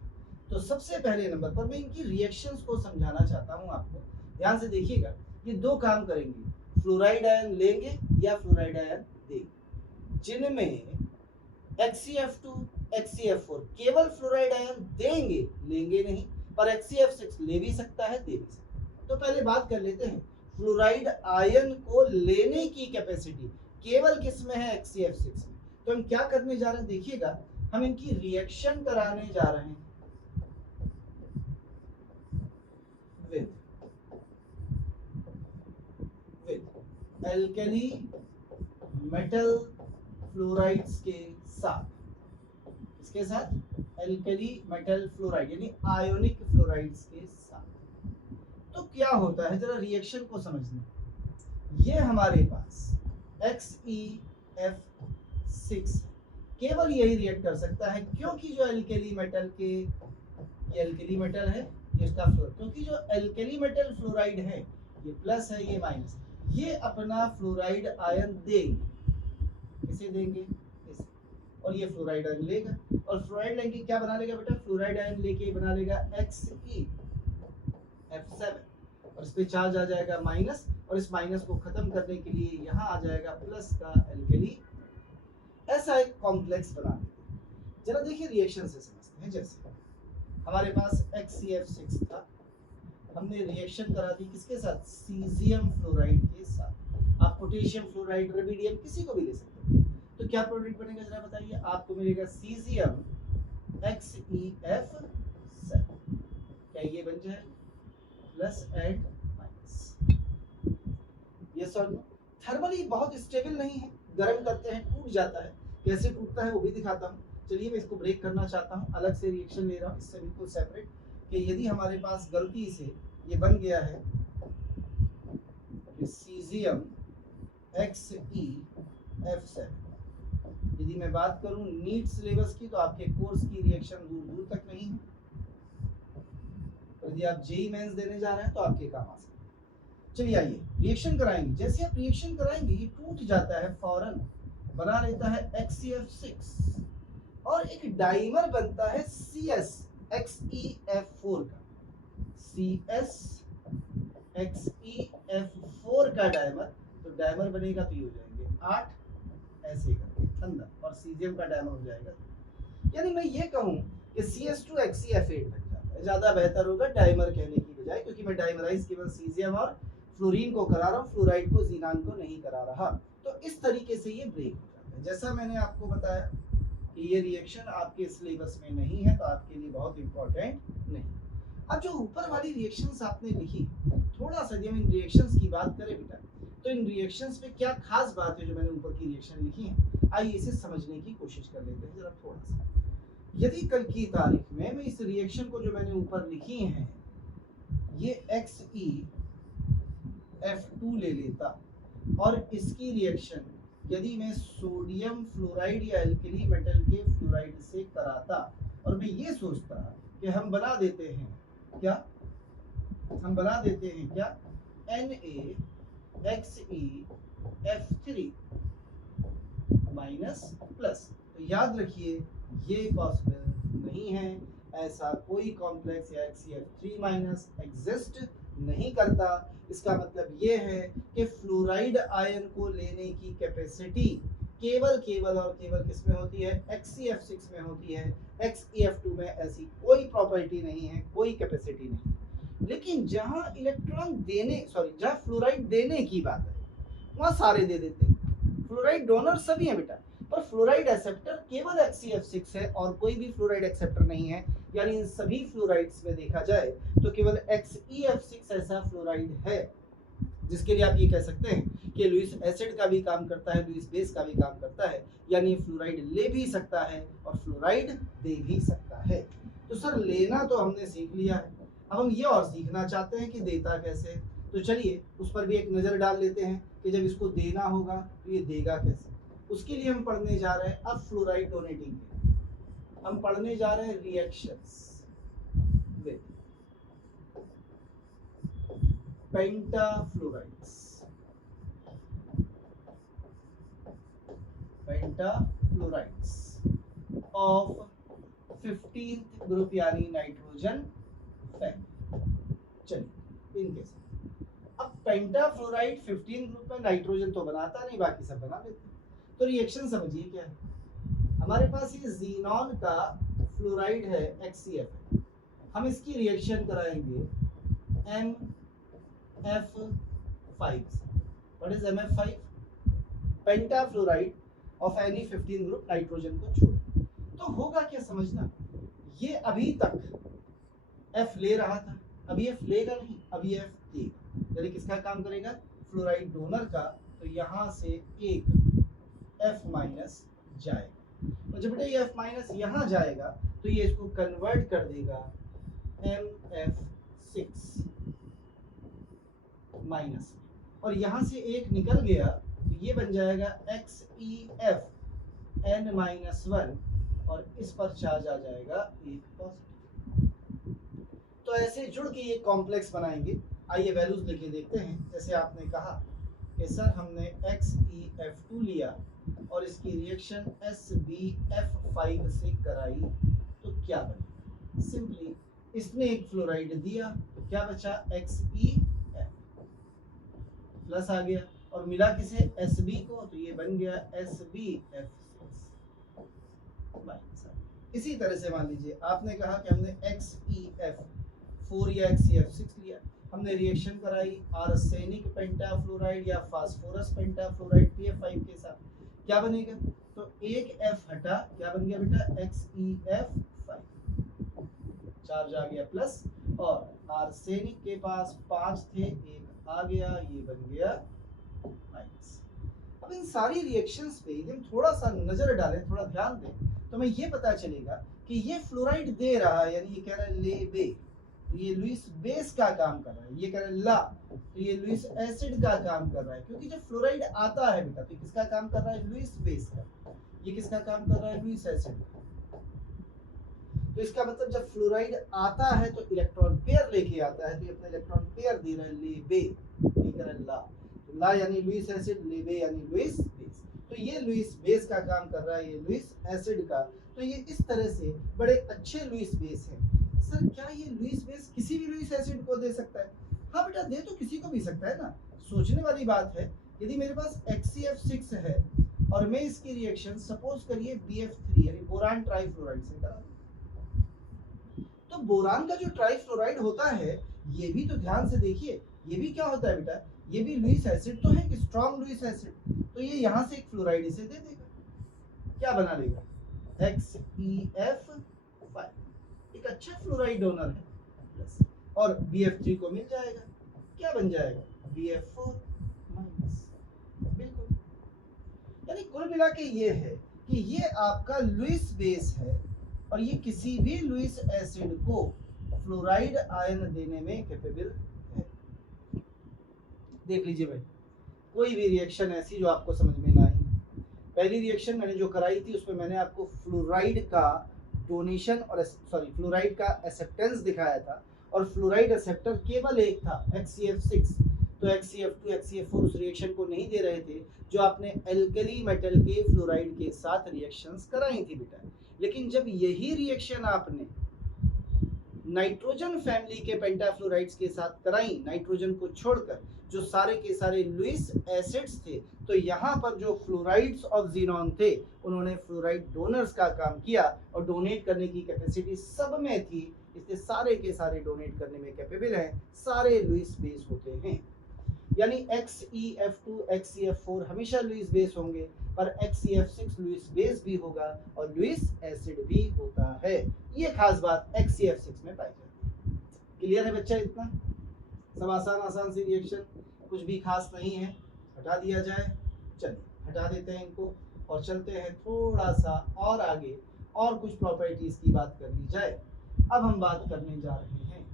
तो सबसे पहले नंबर पर मैं इनकी रिएक्शंस को समझाना चाहता हूँ आपको। ध्यान से देखिएगा, ये दो काम करेंगे, फ्लोराइड आयन लेंगे या फ्लोराइड आयन देंगे, जिनमें HCF2 HCF4 केवल फ्लोराइड आयन देंगे, लेंगे नहीं, पर HCF6 ले भी सकता है, दे भी सकता है। तो पहले बात कर लेते हैं फ्लोराइड आयन को लेने की कैपेसिटी केवल किस में है, HCF6 में। तो हम क्या करने जा रहे हैं, देखिएगा हम इनकी रिएक्शन कराने जा रहे हैं विद एल्कली मेटल फ्लोराइड्स के साथ, इसके साथ एल्कली मेटल फ्लोराइड यानी आयोनिक फ्लोराइड्स के साथ। तो क्या होता है, जरा रिएक्शन को समझना। ये हमारे पास XeF6 केवल यही रिएक्ट कर सकता है, क्योंकि जो एल्कली मेटल के, ये एल्कली मेटल है, ये इसका फ्लोर, क्योंकि जो एल्कली मेटल फ्लोराइड है ये प्लस है, ये माइनस, ये अपना फ्लोराइड आयन देंगे, इसे देंगे इसे, और ये फ्लोराइड आयन लेगा, और फ्लोराइड लेंगे क्या बना लेगा बेटा, फ्लोराइड आयन लेके बना लेगा XeF7, और इस पे चार्ज आ जाएगा माइनस, और इस माइनस को खत्म करने के लिए यहाँ आ जाएगा प्लस का एल्कली, ऐसा एक कॉम्प्लेक्स बना देते हैं। जरा देखिए रिएक्शन से समझते हैं। जैसे हमारे पास XeF6 था, हमने रिएक्शन करा दी किसके साथ, सीजियम फ्लोराइड के साथ। आप पोटेशियम फ्लोराइड, रुबिडियम किसी को भी ले सकते हैं। तो क्या प्रोडक्ट बनेगा जरा बताइए, आपको मिलेगा सीजियम XeF7, क्या ये बन जाए प्लस एंड माइनस, यस और नो। थर्मली बहुत स्टेबल नहीं है, गर्म करते हैं टूट जाता है, कैसे टूटता है वो भी दिखाता हूँ। चलिए मैं इसको ब्रेक करना चाहता हूँ, अलग से रिएक्शन ले रहा हूँ, इससे बिल्कुल सेपरेट, कि यदि हमारे पास गलती से ये बन गया है सीजियम XeF7, यदि मैं बात करूं नीट सिलेबस की तो आपके कोर्स की रिएक्शन दूर दूर तक नहीं है, तो यदि आप जेई मेंस देने जा रहे हैं तो आपके काम आ सकते हैं। चलिए आइए रिएक्शन कराएंगे। जैसे आप रिएक्शन कराएंगे ये टूट जाता है फौरन, बना लेता है XeF6, और एक डाइमर बनता है CS XeF4 का, CS XeF4 का डाइमर। तो डाइमर बनेगा तो ये हो जाएंगे 8 ऐसे करके अंदर, और सीजियम का डाइमर हो जाएगा। यानी मैं ये कहूँ कि CS2 XeF8 बन जाता है, ज्यादा बेहतर होगा डाइमर कहने की बजाय, क्योंकि मैं डाइमराइज केवल सीजियम और फ्लोरीन को करा रहा हूँ, फ्लोराइड को, जीनान को नहीं करा रहा। तो इस तरीके से ये ब्रेक हो जाता है। जैसा मैंने आपको बताया कि ये रिएक्शन आपके सिलेबस में नहीं है, तो आपके लिए बहुत इंपॉर्टेंट नहीं। अब जो ऊपर वाली रिएक्शंस आपने लिखी, थोड़ा सा जब इन रिएक्शंस की बात करें बेटा, तो इन रिएक्शंस में क्या खास बात है जो मैंने ऊपर की रिएक्शन लिखी है, आइए इसे समझने की कोशिश कर लेते हैं जरा थोड़ा सा। यदि कल की तारीख में मैं इस रिएक्शन को जो मैंने ऊपर लिखी है, ये XeF2 ले लेता, और इसकी रिएक्शन यदि मैं सोडियम फ्लोराइड या एल्कली मेटल के फ्लोराइड से कराता, और मैं ये सोचता कि हम बना देते हैं क्या, हम बना देते हैं क्या, NaXeF3 माइनस प्लस, तो याद रखिए ये पॉसिबल नहीं है, ऐसा कोई कॉम्प्लेक्स या XeF3 माइनस एग्जिस्ट नहीं करता। इसका मतलब ये है कि फ्लोराइड आयन को लेने की कैपेसिटी केवल केवल और केवल किस में होती है, XeF6 में होती है। XeF2 में ऐसी कोई प्रॉपर्टी नहीं है, कोई कैपेसिटी नहीं। लेकिन जहां इलेक्ट्रॉन देने, जहां फ्लोराइड देने की बात है वहां सारे दे देते हैं। फ्लोराइड डोनर सभी हैं बेटा, पर फ्लोराइड एक्सेप्टर केवल XeF6 है और कोई भी फ्लोराइड एक्सेप्टर नहीं है। यानी इन सभी फ्लोराइड्स में देखा जाए तो केवल XeF6 ऐसा फ्लोराइड है जिसके लिए आप ये कह सकते हैं कि लुईस एसिड का भी काम करता है, लुईस बेस का भी काम करता है, यानी फ्लोराइड ले भी सकता है और फ्लोराइड दे भी सकता है। तो सर लेना तो हमने सीख लिया है, अब हम ये और सीखना चाहते हैं कि देता कैसे। तो चलिए उस पर भी एक नज़र डाल लेते हैं कि जब इसको देना होगा तो ये देगा कैसे। उसके लिए हम पढ़ने जा रहे हैं अब फ्लोराइड डोनेटिंग के, हम पढ़ने जा रहे हैं reactions with pentafluorides. Pentafluorides of 15th group यानी नाइट्रोजन फैमिली। चलिए इनके साथ अब पेंटाफ्लोराइड 15 ग्रुप में नाइट्रोजन तो बनाता नहीं, बाकी सब बना लेते हैं। तो रिएक्शन समझिए क्या है। हमारे पास ये ज़ीनॉन का फ्लोराइड है XeF, हम इसकी रिएक्शन कराएंगे MF5 से। What is MF5? Pentafluoride of any 15 group nitrogen को छोड़। तो होगा क्या समझना, ये अभी तक F ले रहा था, अभी F लेगा नहीं, अभी F देगा, यानी किसका काम करेगा, फ्लोराइड डोनर का। तो यहाँ से एक F माइनस जाएगा, तो जब बेटा ये F माइनस यहाँ जाएगा तो ये इसको कन्वर्ट कर देगा MF6 माइनस, और यहाँ से एक निकल गया तो ये बन जाएगा XeF N-1 और इस पर चार्ज आ जाएगा एक पॉजिटिव। तो ऐसे जुड़ के ये कॉम्प्लेक्स बनाएंगे। आइए वैल्यूज लेके देखते हैं। जैसे आपने कहा कि सर हमने XeF2 लिया और इसकी रिएक्शन SbF5 से कराई तो क्या बना, सिंपली इसने एक फ्लोराइड दिया तो क्या बचा XeF प्लस आ गया, और मिला किसे, Sb को, तो ये बन गया SbF6 माइनस। इसी तरह से मान लीजिए आपने कहा कि हमने XeF4 या XeF6 लिया, हमने रिएक्शन कराई आर्सेनिक पेंटाफ्लोराइड या फास्फोरस पेंटाफ्लोराइड PF5 के साथ, क्या बनेगा, तो एक F हटा, क्या बन गया बेटा XeF5, चार्ज आ गया प्लस, और आर्सेनिक के पास 5 थे, एक आ गया, ये बन गया माइनस। अब इन सारी रिएक्शंस पे यदि हम थोड़ा सा नजर डालें, थोड़ा ध्यान दें, तो हमें ये पता चलेगा कि ये फ्लोराइड दे रहा है, यानी ये कह रहा है ले बे, तो ये लुईस बेस का काम कर रहा है, ये कह रहा है ला, तो ये लुईस एसिड का काम कर रहा है, क्योंकि जब फ्लोराइड आता है बेटा तो किसका काम कर रहा है, लुईस बेस का, ये किसका काम कर रहा है, लुईस एसिड का। तो इसका मतलब जब फ्लोराइड आता है तो इलेक्ट्रॉन पेयर लेके आता है, तो ये अपना इलेक्ट्रॉन पेयर दे रहा है ले बे, ये कह रहा है ला, तो ला यानी लुईस एसिड, ले बे यानी लुईस बेस, तो ये लुईस बेस का काम कर रहा है, ये लुईस एसिड का। तो ये इस तरह से बड़े अच्छे लुईस बेस हैं। सर क्या ये लुईस बेस किसी भी लुईस एसिड को दे सकता है? हाँ बेटा दे तो किसी को भी सकता है ना। सोचने वाली बात है, यदि मेरे पास XeF6 है और मैं इसकी रिएक्शन सपोज करिए BF3 यानी बोरान ट्राइफ्लोराइड से करा, तो बोरान का जो ट्राइफ्लोराइड होता है ये भी तो ध्यान से देखिए, ये भी क्या होता है बेटा, ये भी लुईस एसिड तो है कि स्ट्रॉन्ग लुईस एसिड, तो ये यहाँ से एक फ्लोराइड इसे दे देगा, क्या बना लेगा XeF5, एक अच्छा फ्लोराइड डोनर है प्लस, और BF3 को मिल जाएगा, क्या बन जाएगा BF4 माइनस। बिल्कुल, यानी कुल मिला के ये है कि ये आपका लुईस बेस है और ये किसी भी लुईस एसिड को फ्लोराइड आयन देने में कैपेबल है। देख लीजिए भाई, कोई भी रिएक्शन ऐसी जो आपको समझ में ना आई, पहली रिएक्शन मैंने जो कराई थी उसमें मैंने आपको फ्लोराइड का डोनेशन और फ्लोराइड का एक्सेप्टेंस दिखाया था, और फ्लोराइड एक्सेप्टर केवल एक था XeF6, तो XeF2 XeF4 उस रिएक्शन को नहीं दे रहे थे जो आपने एल्कली मेटल के फ्लोराइड के साथ रिएक्शंस कराई थी बेटा। लेकिन जब यही रिएक्शन आपने नाइट्रोजन फैमिली के पेंटाफ्लोराइड्स के साथ कराई, नाइट्रोजन को छोड़कर जो सारे के सारे लुईस एसिड्स थे, तो यहाँ पर जो फ्लोराइड्स ऑफ ज़ीनॉन थे उन्होंने फ्लोराइड डोनर्स का काम किया और डोनेट करने की कैपेसिटी सब में थी, इसलिए सारे के सारे डोनेट करने में कैपेबल हैं, सारे लुईस बेस होते हैं। यानी XeF2 XeF4 हमेशा लुईस बेस होंगे, पर XeF6 लुईस बेस भी होगा और लुईस एसिड भी होता है। ये खास बात XeF6 में पाई जाती है। क्लियर है बच्चा? इतना सब आसान आसान सी रिएक्शन, कुछ भी खास नहीं है, हटा दिया जाए। चलिए हटा देते हैं इनको और चलते हैं थोड़ा सा और आगे, और कुछ प्रॉपर्टीज की बात कर ली जाए। अब हम बात करने जा रहे हैं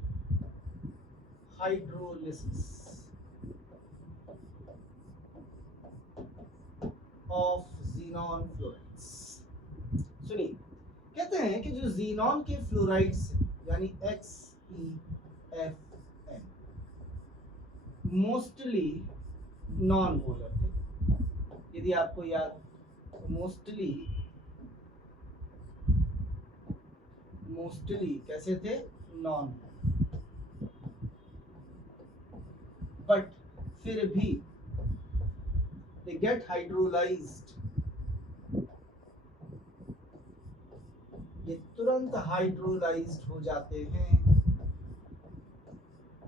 हाइड्रोलिसिस ऑफ ज़ीनॉन फ्लोराइड्स। सुनिए, कहते हैं कि जो ज़ीनॉन के फ्लोराइड्स यानी XeFn मोस्टली नॉन पोलर थे। यदि आपको याद, मोस्टली कैसे थे? नॉन, बट फिर भी they get hydrolyzed, ये तुरंत हाइड्रोलाइज्ड हो जाते हैं,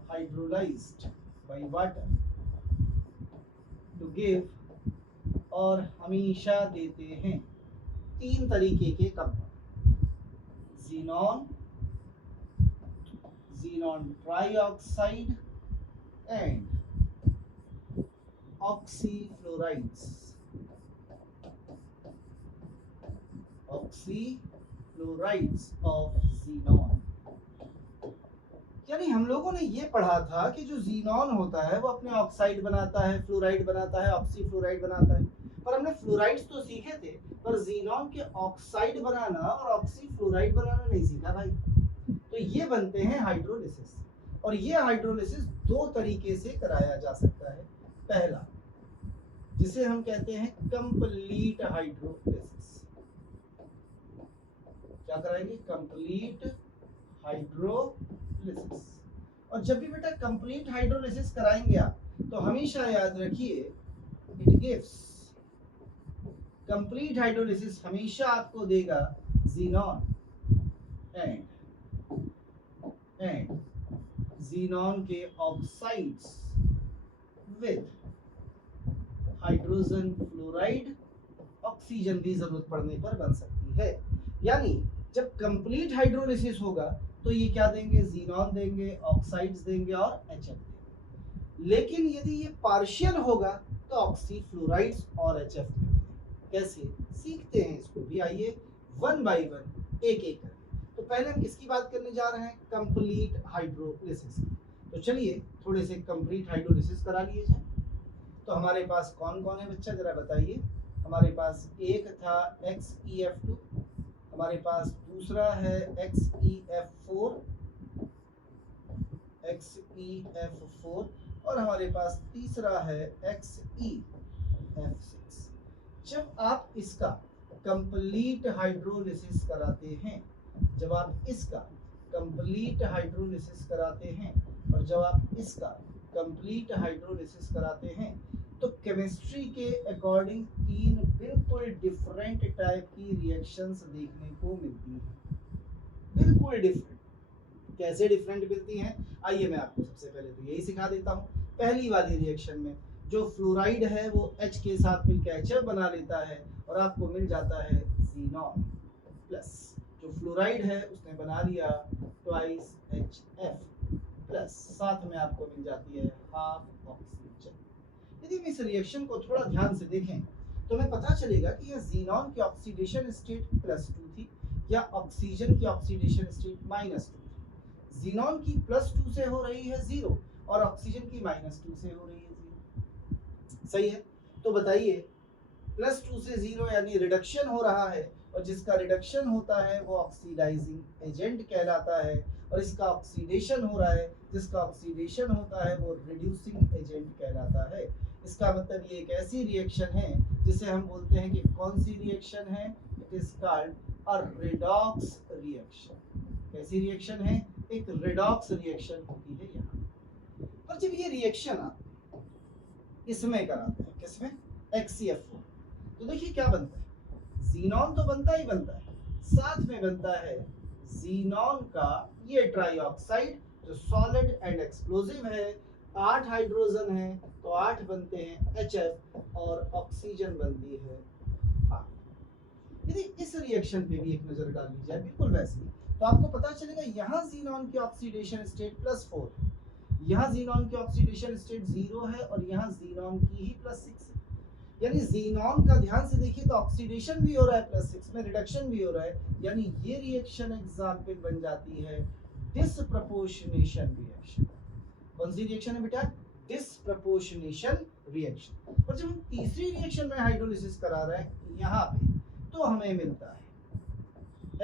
hydrolysed by water to give, और हमेशा देते हैं 3 तरीके के compound, xenon, xenon trioxide and oxyfluorides, oxyfluorides of xenon. यानी हम लोगों ने ये पढ़ा था कि जो ज़ीनॉन होता है वो अपने ऑक्साइड बनाता है, फ्लोराइड बनाता है, ऑक्सीफ्लोराइड बनाता है, पर हमने फ्लोराइड्स तो सीखे थे, पर ज़ीनॉन के ऑक्साइड बनाना और ऑक्सीफ्लोराइड बनाना नहीं सीखा भाई। तो ये बनते हैं हाइड्रोलिसिस, और ये हाइड्रोलिसिस 2 तरीके से कराया जा सकता है। पहला, जिसे हम कहते हैं कंप्लीट हाइड्रोलिसिस। क्या कराएंगे? Complete hydrolysis. और जब भी बेटा कंप्लीट हाइड्रोलिसिस कराएंगे आप, तो हमेशा याद रखिए, इट गिव्स, कंप्लीट हाइड्रोलिसिस हमेशा आपको देगा ज़ीनॉन एंड ज़ीनॉन के oxides with hydrogen fluoride, oxygen भी जरूरत पड़ने पर बन सकती है। यानी जब कंप्लीट हाइड्रोलिसिस होगा तो ये क्या देंगे? ज़ीनॉन देंगे, ऑक्साइड्स देंगे और HF देंगे। लेकिन यदि ये पार्शियल होगा तो ऑक्सीफ्लोराइड्स और HF देंगे। कैसे सीखते हैं इसको भी, आइए 1 बाय 1 एक एक करके। तो पहले हम किसकी बात करने जा रहे हैं? कंप्लीट हाइड्रोलिसिस की। तो चलिए थोड़े से कंप्लीट हाइड्रोलिसिस करा लिए जाए। तो हमारे पास कौन कौन है बच्चा, जरा बताइए। हमारे पास एक था XeF2, हमारे पास दूसरा है XeF4, और हमारे पास तीसरा है XeF6। जब आप इसका कंप्लीट हाइड्रोलिसिस कराते हैं, जब आप इसका कंप्लीट हाइड्रोलिसिस कराते हैं और जब आप इसका कंप्लीट हाइड्रोलिसिस कराते हैं, तो केमिस्ट्री के अकॉर्डिंग 3 बिल्कुल डिफरेंट टाइप की रिएक्शंस देखने को मिलती हैं। बिल्कुल डिफरेंट। कैसे डिफरेंट मिलती हैं? आइए मैं आपको सबसे पहले तो यही सिखा देता हूँ। पहली वाली रिएक्शन में जो फ्लोराइड है वो H के साथ मिलकर HF बना लेता है और आपको मिल जाता है ज़ीनॉन, प्लस जो फ्लोराइड है उसने बना लिया ट्वाइस HF, प्लस साथ में आपको मिल जाती है हाफ ऑक्सीजन। यदि हम इस रिएक्शन को थोड़ा ध्यान से देखें तो हमें पता चलेगा कि यह ज़ीनॉन की ऑक्सीडेशन स्टेट +2 थी या ऑक्सीजन की ऑक्सीडेशन स्टेट -2 थी। ज़ीनॉन की +2 से हो रही है 0 और ऑक्सीजन की -2 से हो रही है 0। सही है? तो बताइए, +2 से 0 यानी रिडक्शन हो रहा है, और जिसका रिडक्शन होता है वो ऑक्सीडाइजिंग एजेंट कहलाता है, और इसका ऑक्सीडेशन हो रहा है, जिसका ऑक्सीडेशन होता है वो रिड्यूसिंग एजेंट कहलाता है। इसका मतलब ये एक ऐसी रिएक्शन है जिसे हम बोलते हैं कि कौन सी रिएक्शन है? It is called a redox reaction. कैसी रिएक्शन है? एक रेडॉक्स रिएक्शन होती है यहाँ। और जब ये रिएक्शन आप इसमें कराते हैं, किसमें? XeF4, तो देखिए क्या बनता है। ज़ीनॉन तो बनता ही बनता है, साथ में बनता है ज़ीनॉन का ये ट्राइऑक्साइड जो सॉलिड एंड एक्सप्लोजिव है, 8 हाइड्रोजन है तो 8 बनते हैं HF और ऑक्सीजन बनती है 8। यदि इस रिएक्शन पे भी एक नजर डाल ली जाए बिल्कुल वैसे ही, तो आपको पता चलेगा यहाँ जीनॉन की ऑक्सीडेशन स्टेट +4 है, यहाँ जीनॉन की ऑक्सीडेशन स्टेट 0 है और यहाँ जीनॉन की ही +6 है। यानी जीनॉन का ध्यान से देखिए तो ऑक्सीडेशन भी हो रहा है +6 में, रिडक्शन भी हो रहा है, यानी ये रिएक्शन एग्जाम्पल बन जाती है डिसप्रपोर्शनेशन रिएक्शन। कौन सी रिएक्शन है बेटा? Disproportionation reaction. और जब हम तीसरी रिएक्शन में हाइड्रोलिसिस करा रहे हैं यहाँ पे, तो हमें मिलता है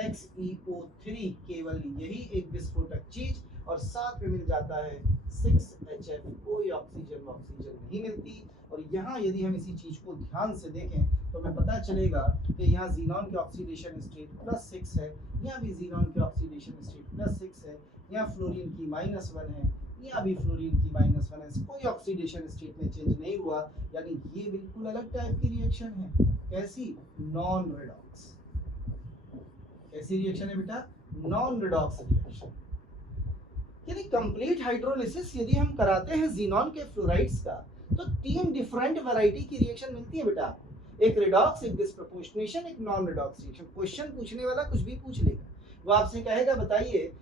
XeO3, केवल यही एक विस्फोटक चीज, और साथ में मिल जाता है 6HF, कोई ऑक्सीजन नहीं मिलती। और यहाँ यदि हम इसी चीज को ध्यान से देखें तो हमें पता चलेगा कि यहाँ जीनॉन की ऑक्सीडेशन स्टेट +6 है, यहाँ भी जीनॉन की ऑक्सीडेशन स्टेट +6 है, यहाँ फ्लोरीन की -1 है, यहाँ भी फ्लोरीन की -1 है, कोई ऑक्सीडेशन स्टेट में चेंज नहीं हुआ, यानी ये बिल्कुल अलग टाइप की रिएक्शन है। कैसी? Non redox. कैसी रिएक्शन है बेटा? Non redox reaction. यानी कंप्लीट हाइड्रोलिसिस यदि हम कराते हैं जीनॉन के फ्लोराइड्स का, तो 3 डिफरेंट वैरायटी की रिएक्शन मिलती है बेटा, एक रिडॉक्स, एक डिसप्रपोर्शनेशन, एक नॉन रिडॉक्स रिएक्शन। क्वेश्चन पूछने वाला कुछ भी पूछ लेगा, वो आपसे कहेगा बताइए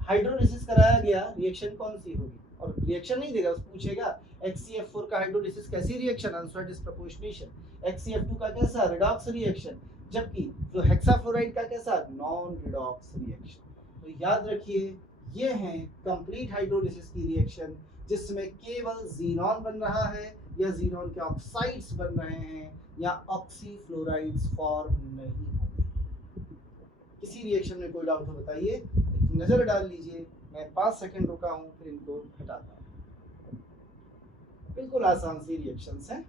हाइड्रोलिसिस कराया गया, रिएक्शन कौन सी होगी, और रिएक्शन नहीं देगा, पूछेगा HCF4 का हाइड्रोलिसिस कैसी रिएक्शन? Answer disproportionation. HCF2 का कैसा? Redox reaction. जबकि हेक्साफ्लोराइड का कैसा? Non redox reaction. तो याद रखिए ये हैं कंप्लीट हाइड्रोलिसिस की रिएक्शन, जिसमें केवल जीनॉन बन रहा है या जीनॉन के ऑक्साइड्स बन रहे हैं या ऑक्सीफ्लोराइड्स फॉर्म नहीं होते। किसी रिएक्शन में कोई डाउट हो बताइए, एक नजर डाल लीजिए। मैं 5 सेकंड रुका हूं, फिर इनको हटाता हूं। बिल्कुल आसान सी रिएक्शंस हैं।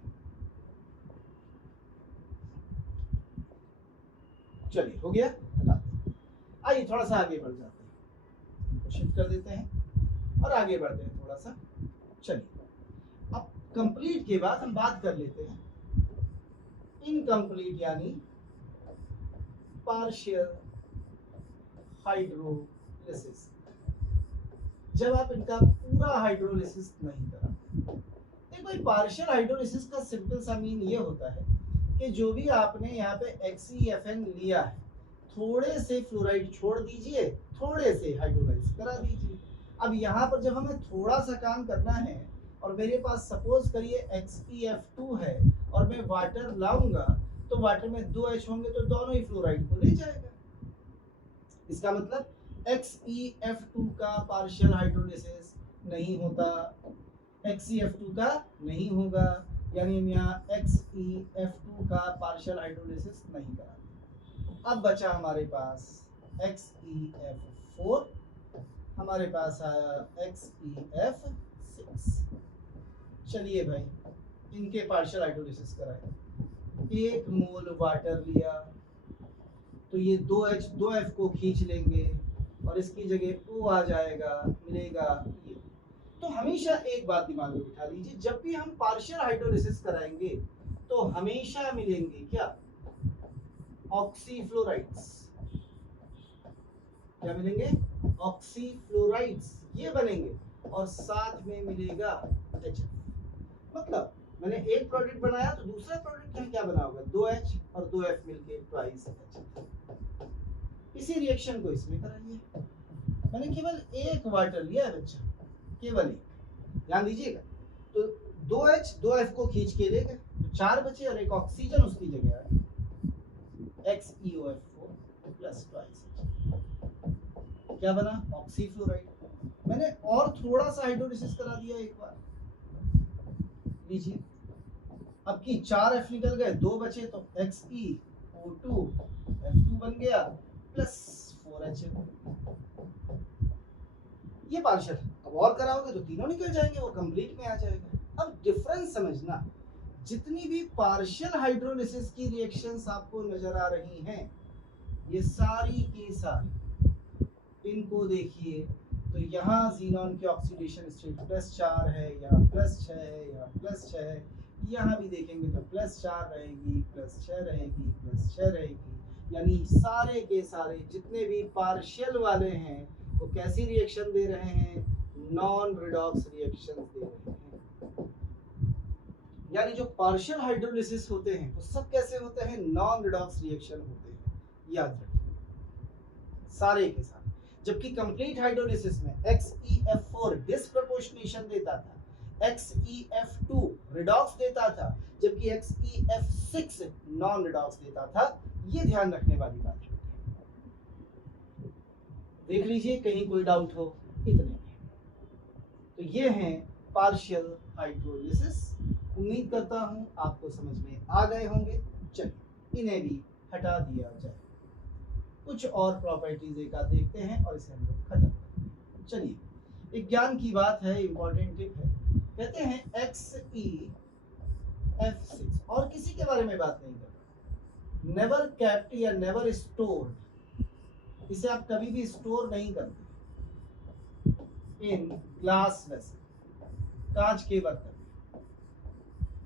चलिए हो गया, हटाते हैं। आइए थोड़ा सा आगे बढ़ जाते हैं, इनको शिफ्ट कर देते हैं और आगे बढ़ते हैं थोड़ा सा। चलिए अब कंप्लीट के बाद हम बात कर लेते हैं इनकम्प्लीट यानी पार्शियल हाइड्रोलिसिस। जब आप इनका पूरा हाइड्रोलिसिस नहीं कराते। देखो पार्शियल हाइड्रोलिसिस का सिंपल सा मीन ये होता है कि जो भी आपने यहाँ पे XeFN लिया है, थोड़े से फ्लोराइड छोड़ दीजिए, थोड़े से हाइड्रोलाइज करा दीजिए। अब यहाँ पर जब हमें थोड़ा सा काम करना है और मेरे पास सपोज करिए XeF2 है और मैं वाटर लाऊंगा, तो वाटर में 2H होंगे तो दोनों ही फ्लोराइड को ले जाएगा। इसका मतलब XeF2 का पार्शियल हाइड्रोलिसिस नहीं होता, XeF2 का नहीं होगा, यानी हम यहाँ XeF2 का पार्शियल हाइड्रोलिसिस नहीं कराते। अब बचा हमारे पास XeF4, हमारे पास आया XeF6। चलिए भाई इनके पार्शियल हाइड्रोलिसिस कराए। 1 मोल वाटर लिया तो ये 2H 2F को खींच लेंगे और इसकी जगह O आ जाएगा, मिलेगा ये। तो हमेशा एक बात दिमाग में बिठा लीजिए, जब भी हम पार्शियल हाइड्रोलिसिस कराएंगे तो हमेशा मिलेंगे क्या? ऑक्सीफ्लोराइड्स। क्या मिलेंगे? ऑक्सीफ्लोराइड्स ये बनेंगे और साथ में मिलेगा HF। मतलब मैंने एक प्रोडक्ट बनाया तो दूसरा प्रोडक्ट क्या बना होगा? 2H और 2F मिलके ट्वाइस HF। इसी रिएक्शन को इसमें कराइए। मैंने केवल एक वाटर लिया है बच्चा, केवल एक, ध्यान दीजिएगा। तो 2H 2F को खींच के ले गए तो 4 बचे और एक ऑक्सीजन उसकी जगह है, XeOF4 प्लस ट्वाइस HF। क्या बना? ऑक्सीफ्लोराइड। मैंने और थोड़ा सा हाइड्रोलिसिस करा दिया एक बार, लीजिए। अब की 4F निकल गए, 2 बचे तो XeO2 F2 बन गया प्लस 4HF। ये पार्शियल। अब और कराओगे तो तीनों निकल जाएंगे, वो कंप्लीट में आ जाएगा। अब डिफरेंस समझना, जितनी भी पार्शियल हाइड्रोलिसिस की रिएक्शंस आपको नजर आ रही हैं, ये सारी की सारी, इनको देखिए तो यहाँ जीनॉन की ऑक्सीडेशन स्टेट +4 है, यहाँ +6 है, यहाँ +6 है, यहाँ भी देखेंगे तो +4 रहेगी, +6 रहेगी, +6 रहेगी। यानी सारे के सारे जितने भी पार्शियल वाले हैं वो कैसी रिएक्शन दे रहे हैं? नॉन रिडॉक्स रिएक्शन दे रहे हैं। यानी जो पार्शियल हाइड्रोलिसिस होते हैं वो सब कैसे होते हैं, नॉन रिडॉक्स रिएक्शन होते हैं, याद रखिए सारे के सारे। जबकि कंप्लीट हाइड्रोलिसिस में XeF4 डिस्प्रपोर्शनेशन देता था, XeF2 रिडॉक्स देता था, जबकि XeF6 नॉन रिडॉक्स देता था। ये ध्यान रखने वाली बात है, देख लीजिए कहीं कोई डाउट हो इतने में। तो ये हैं पार्शियल हाइड्रोलिसिस। उम्मीद करता हूं आपको समझ में आ गए होंगे। चलिए इन्हें भी हटा दिया जाए, कुछ और प्रॉपर्टीज एक आध देखते हैं और इसे हम लोग खत्म करते हैं। चलिए एक ज्ञान की बात है, इंपॉर्टेंट टिप है। कहते हैं XeF6 और किसी के बारे में बात नहीं कर रहा, नेवर कैप्ट या नेवर स्टोर्ड, इसे आप कभी भी स्टोर नहीं करते इन ग्लास वेसल, कांच के बर्तन,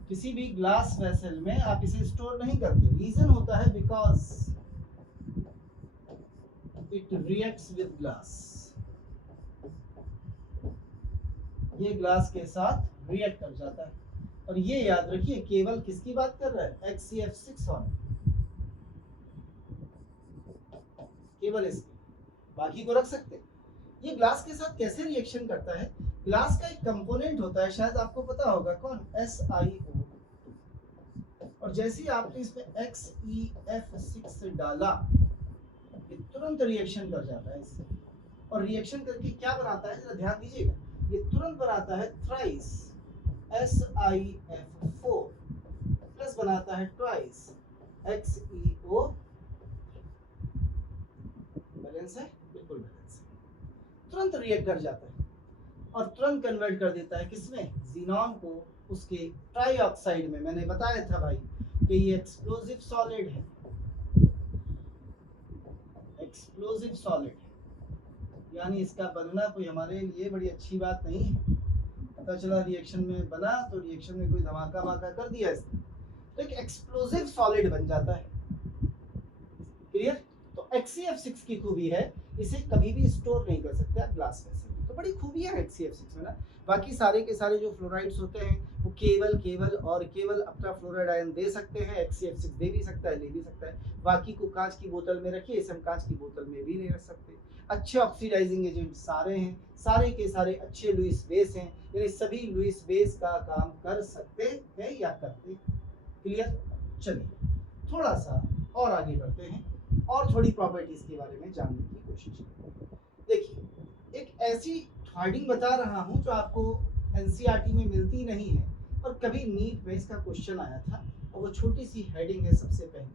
किसी भी ग्लास वेसल में आप इसे स्टोर नहीं करते। रीजन होता है because it reacts with glass, ये ग्लास के साथ रिएक्ट कर जाता है। और ये याद रखिए केवल किसकी बात कर रहा है, XeF6 होने, केवल इसकी, बाकी को रख सकते। ये ग्लास के साथ कैसे रिएक्शन करता है, ग्लास का एक कंपोनेंट होता है, शायद आपको पता होगा कौन, SiO2। और जैसे ही आपने इसमें XeF6 डाला, ये तुरंत रिएक्शन कर जाता है इससे, और रिएक्शन करके क्या बनाता है, जरा ध्यान दीजिएगा, ये तुरंत बनाता है थ्राइस SiF4 प्लस बनाता है ट्वाइस XeO। बैलेंस है, बिल्कुल बैलेंस है। तुरंत रिएक्ट कर जाता है और तुरंत कन्वर्ट कर देता है किसमें, जीनॉन को उसके ट्राइऑक्साइड में। मैंने बताया था भाई कि ये एक्सप्लोजिव सॉलिड है, एक्सप्लोजिव सॉलिड है, यानी इसका बनना कोई हमारे लिए बड़ी अच्छी बात नहीं है। पता चला रिएक्शन में बना तो रिएक्शन में कोई धमाका वाका कर दिया इसने, तो एक एक्सप्लोजिव सॉलिड बन जाता है। क्लियर? तो XeF6 की खूबी है, इसे कभी भी स्टोर नहीं कर सकते आप ग्लास वेसल में। तो बड़ी खूबियां है XeF6 में ना। बाकी सारे के सारे जो फ्लोराइड्स होते हैं वो केवल और केवल अपना फ्लोराइड आयन दे सकते हैं, XeF6 दे भी सकता है, ले भी सकता है। बाकी को कांच की बोतल में रखिए, इसे हम कांच की बोतल में भी नहीं रख सकते। अच्छे ऑक्सीडाइजिंग एजेंट सारे हैं, सारे के सारे अच्छे लुईस बेस हैं, यानी सभी लुईस बेस का काम कर सकते हैं या करते। क्लियर? चलिए थोड़ा सा और आगे बढ़ते हैं और थोड़ी प्रॉपर्टीज के बारे में जानने की कोशिश करें। देखिए एक ऐसी हेडिंग बता रहा हूं जो आपको एनसीईआरटी में मिलती नहीं है, और कभी नीट में इसका क्वेश्चन आया था, और वो छोटी सी हेडिंग है सबसे पहले,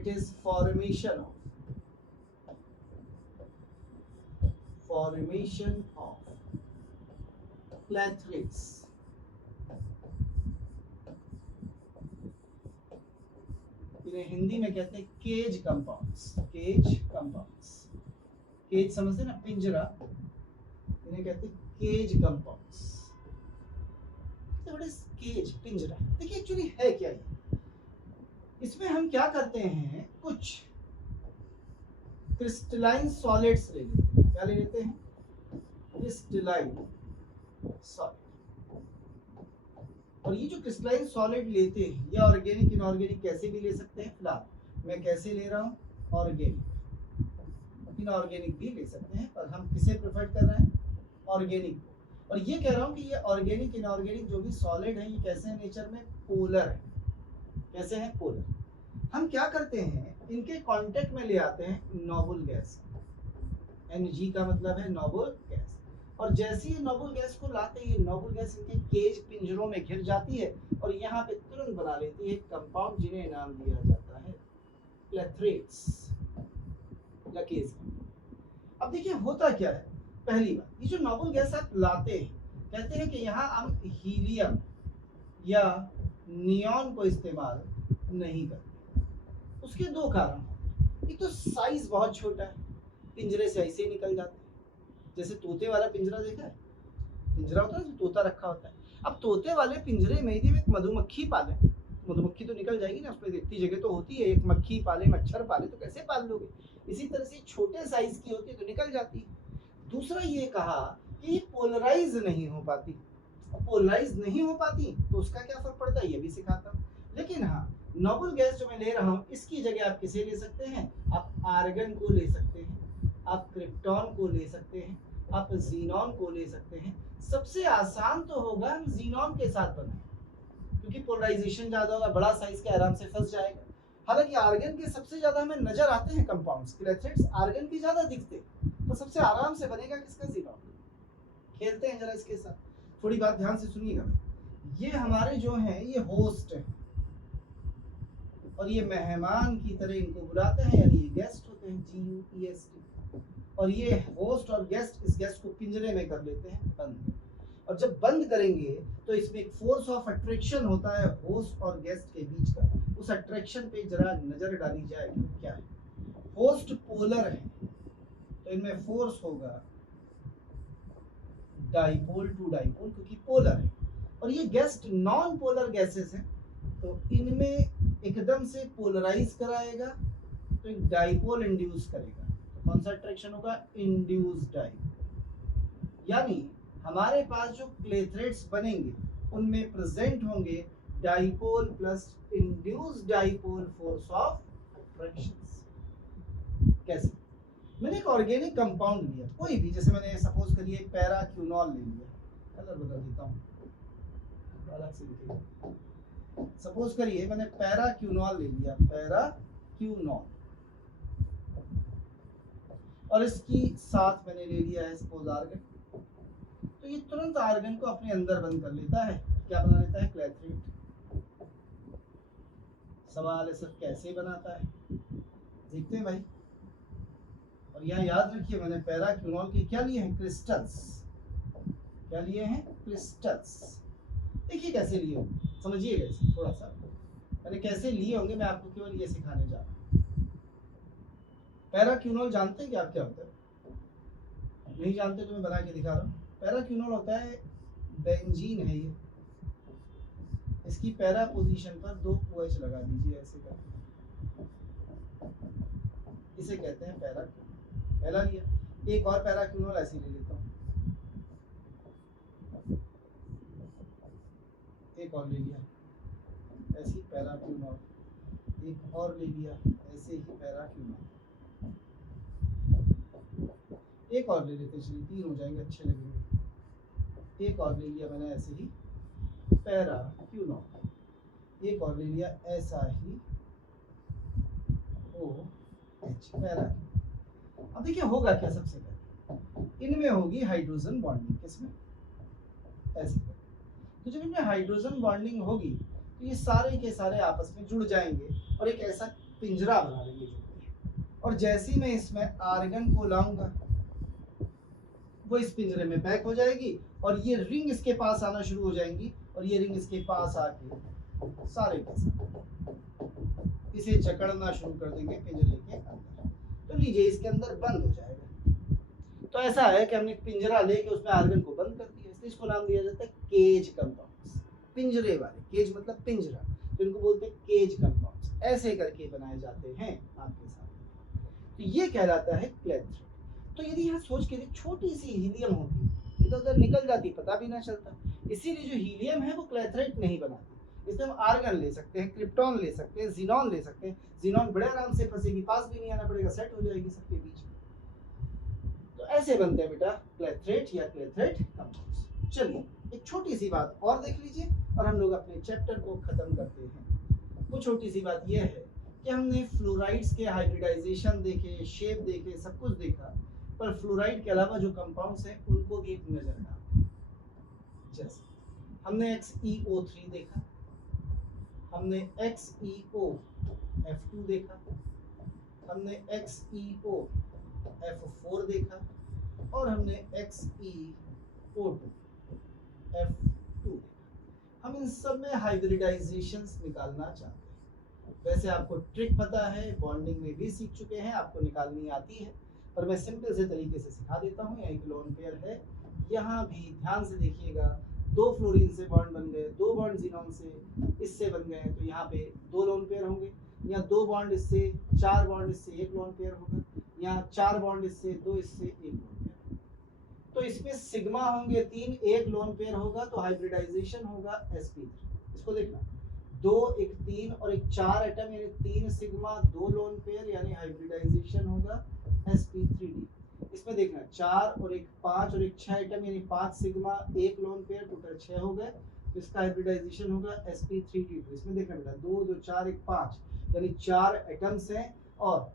it is formation of clathrates. इन्हें हिंदी में कहते हैं cage compounds. Cage compounds, cage समझते ना, पिंजरा, इन्हें कहते हैं cage compounds. What is cage, पिंजरा? देखिए एक्चुअली है क्या ये, इसमें हम क्या करते हैं, कुछ क्रिस्टलाइन सॉलिड्स ले लेते हैं। क्या ले लेते हैं? Crystalline solid. और ये जो क्रिस्टलाइन सॉलिड लेते हैं, ये ऑर्गेनिक इनऑर्गेनिक कैसे भी ले सकते हैं। फिलहाल मैं कैसे ले रहा हूँ, ऑर्गेनिक, इनऑर्गेनिक भी ले सकते हैं, पर हम किसे प्रेफर कर रहे हैं, ऑर्गेनिक को। और ये कह रहा हूँ कि ये ऑर्गेनिक इनऑर्गेनिक जो भी सॉलिड है, ये कैसे है नेचर में, पोलर है। कैसे है, पोलर। हम क्या करते हैं, इनके कांटेक्ट में ले आते हैं नोबल गैस, Ng का मतलब है नोबल गैस। और जैसे ही नोबल गैस को लाते हैं, ये नोबल गैस इनके केज पिंजरों में घिर जाती है और यहाँ पे तुरंत बना लेती है कंपाउंड, जिन्हें नाम दिया जाता है क्लैथरेट्स, लकेज। अब देखिए होता क्या है, पहली बात, ये जो नोबल गैस आप लाते हैं, कहते हैं कि यहाँ हम हीलियम या नियॉन को इस्तेमाल नहीं करते। उसके दो कारण हैं। एक तो साइज बहुत छोटा है, पिंजरे से ऐसे ही निकल जाते हैं। जैसे तोते वाला पिंजरा देखा है, पिंजरा होता है तो तोता रखा होता है। अब तोते वाले पिंजरे में यदि एक मधुमक्खी पाले, मधुमक्खी तो निकल जाएगी ना, उसमें इतनी जगह तो होती है, एक मक्खी पाले, मच्छर पाले तो कैसे पाल लोगे। इसी तरह से छोटे साइज की होती है तो निकल जाती है। दूसरा ये कहा कि ये पोलराइज नहीं हो पाती, पोलराइज नहीं हो पाती तो उसका क्या फर्क पड़ता है ये भी सिखाता हूँ। लेकिन हाँ, नोबल गैस जो मैं ले रहा हूँ इसकी जगह आप किसे ले सकते हैं, आप आर्गन को ले सकते हैं, आप क्रिप्टॉन को ले सकते हैं, आप जीनॉन को ले सकते हैं। सबसे आसान तो होगा हम जीनॉन के साथ बनाएं, क्योंकि पोलराइजेशन ज्यादा होगा, बड़ा साइज के आराम से फंस जाएगा। हालांकि आर्गन के सबसे ज्यादा हमें नजर आते हैं कंपाउंड्स, क्लेथरेट्स आर्गन के ज्यादा दिखते हैं, तो सबसे आराम से बनेगा किसका, जीनॉन। खेलते हैं जरा इसके साथ, थोड़ी बात ध्यान से सुनिएगा। ये हमारे जो हैं ये होस्ट है और ये मेहमान की तरह इनको बुलाते हैं, यानी ये गेस्ट होते हैं, GUEST। और ये होस्ट और गेस्ट इस गेस्ट को पिंजरे में कर लेते हैं बंद, और जब बंद करेंगे तो इसमें एक फोर्स ऑफ अट्रैक्शन होता है होस्ट और गेस्ट के बीच का। उस अट्रैक्शन पे जरा नजर डाली जाए कि क्या है। होस्ट पोलर है तो इनमें फोर्स होगा डाइपोल टू डाइपोल, क्योंकि पोलर है। और ये गेस्ट नॉन पोलर गैसेस हैं तो इनमें एकदम से पोलराइज कराएगा तो एक डाइपोल इंड्यूस करेगा, तो कौन सा अट्रैक्शन होगा, इंड्यूस डाइपोल। यानी हमारे पास जो क्लेथरेट्स बनेंगे उनमें प्रेजेंट होंगे dipole plus induce dipole force of attraction. कैसे, मैंने एक ऑर्गेनिक कंपाउंड लिया कोई भी, जैसे मैंने सपोज करिए पैराक्यूनॉल ले लिया, कलर बदल देता हूँ अलग से लिखिए। सपोज करिए मैंने पैराक्यूनॉल ले लिया, पैराक्यूनॉल, और इसकी साथ मैंने ले लिया है सपोज आर्गन, तो ये तुरंत आर्गन को अपने अंदर बंद कर लेता है, क्या बना लेता है, क्लेथरेट। सवाल है सर कैसे बनाता है, देखते हैं भाई। और यहाँ याद रखिए मैंने पैराक्यूनॉल के क्या लिए हैं, क्रिस्टल्स। क्या लिए हैं, क्रिस्टल्स। देखिए कैसे लिए होंगे, समझिएगा इसे थोड़ा सा, मैंने कैसे लिए होंगे मैं आपको केवल ये सिखाने जा रहा हूँ। पैराक्यूनॉल जानते हैं कि आप क्या होता है, नहीं जानते तो मैं बना के दिखा रहा हूँ। पैराक्यूनॉल होता है बेंजीन है ये, इसकी पैरा पोजीशन पर 2 OH लगा दीजिए ऐसे करके, इसे कहते हैं पैराक्यूनॉल। पहला लिया, एक और पैराक्यूनॉल ऐसे ले लेता हूँ, एक और ले लिया ऐसे ही पैराक्यूनॉल, एक और ले लिया ऐसे ही पैराक्यूनॉल, एक और ले लेते चलिए, 3 हो जाएंगे अच्छे लगेंगे। एक और ले लिया मैंने ऐसे ही पैराक्यूनॉल, एक और ले लिया ऐसा ही OH पैराक्यूनॉल। अब देखिए होगा क्या, सबसे पहले इनमें होगी हाइड्रोजन बॉन्डिंग, किसमें, ऐसे। तो जब इनमें हाइड्रोजन बॉन्डिंग होगी तो ये सारे के सारे आपस में जुड़ जाएंगे और एक ऐसा पिंजरा बना लेंगे और जैसे ही मैं इसमें आर्गन को लाऊंगा वो इस पिंजरे में पैक हो जाएगी और ये रिंग इसके पास आना शुरू हो जाएंगी और ये रिंग इसके पास आके सारे के सारे इसे जकड़ना शुरू कर देंगे पिंजरे के अंदर। तो लीजिए इसके अंदर बंद हो जाएगा। तो ऐसा है कि हमने पिंजरा लेके उसमें आर्गन को बंद कर दिया, इसलिए इसको नाम दिया जाता है केज कंपाउंड्स। पिंजरे वाले, केज मतलब पिंजरा, तो इनको बोलते हैं केज कंपाउंड्स। ऐसे करके बनाए जाते हैं आपके सामने। तो ये कहलाता है क्लेथरेट। तो यदि यहाँ सोच के छोटी सी हीलियम होती, इधर उधर निकल जाती, पता भी ना चलता। इसीलिए जो हीलियम है वो क्लेथरेट नहीं बनाती, इसलिए हम आर्गन ले सकते हैं, क्रिप्टॉन ले सकते हैं, जीनॉन ले सकते हैं। जीनॉन बड़े आराम से फंसेगी, पास भी नहीं आना पड़ेगा, सेट हो जाएगी सबके बीच में। तो ऐसे बनते हैं बेटा क्लेथरेट या क्लेथरेट कंपाउंड्स। चलिए एक छोटी सी बात और देख लीजिए और हम लोग अपने चैप्टर को खत्म करते हैं। वो छोटी सी बात यह है कि हमने फ्लोराइड्स के हाइब्रिडाइजेशन देखे, शेप देखे, सब कुछ देखा, पर फ्लोराइड के अलावा जो कंपाउंड्स हैं उनको भी एक नजर डालते। जैसे हमने XeO3 देखा, हमने XeOF2 देखा, हमने XeOF4 देखा और हमने XeO2F2 देखा। हम इन सब में हाइब्रिडाइजेशंस निकालना चाहते हैं। वैसे आपको ट्रिक पता है, बॉन्डिंग में भी सीख चुके हैं, आपको निकालनी आती है, पर मैं सिंपल से तरीके से सिखा देता हूँ। यहाँ एक लोन पेयर है, यहाँ भी ध्यान से देखिएगा, 2 फ्लोरीन से बॉन्ड बन गए, 2 बॉन्ड जीनॉन से इससे बन गए, तो यहाँ पे 2 लोन पेयर होंगे। यहाँ 2 बॉन्ड इससे, 4 बॉन्ड इससे, 1 लोन पेयर होगा। यहाँ 4 बॉन्ड इससे, 2 इससे, 1 लोन पेयर। तो तो इसमें सिग्मा होंगे 3, एक लोन पेयर होगा तो हाइब्रिडाइजेशन होगा sp3। इसको देखना, 2 1 3 और एक 4 एटम यानी 3 सिग्मा 2 लोन पेयर यानी हाइब्रिडाइजेशन होगा sp3d। इसमें देखना 4 और एक 5 और एक 6 एटम यानी 5 सिग्मा 1 लोन पेयर, टोटल 6 हो गए, तो इसका हाइब्रिडाइजेशन होगा sp3d2। इसमें देखना बेटा 2 2 4 1 5 यानी 4 एटम्स हैं और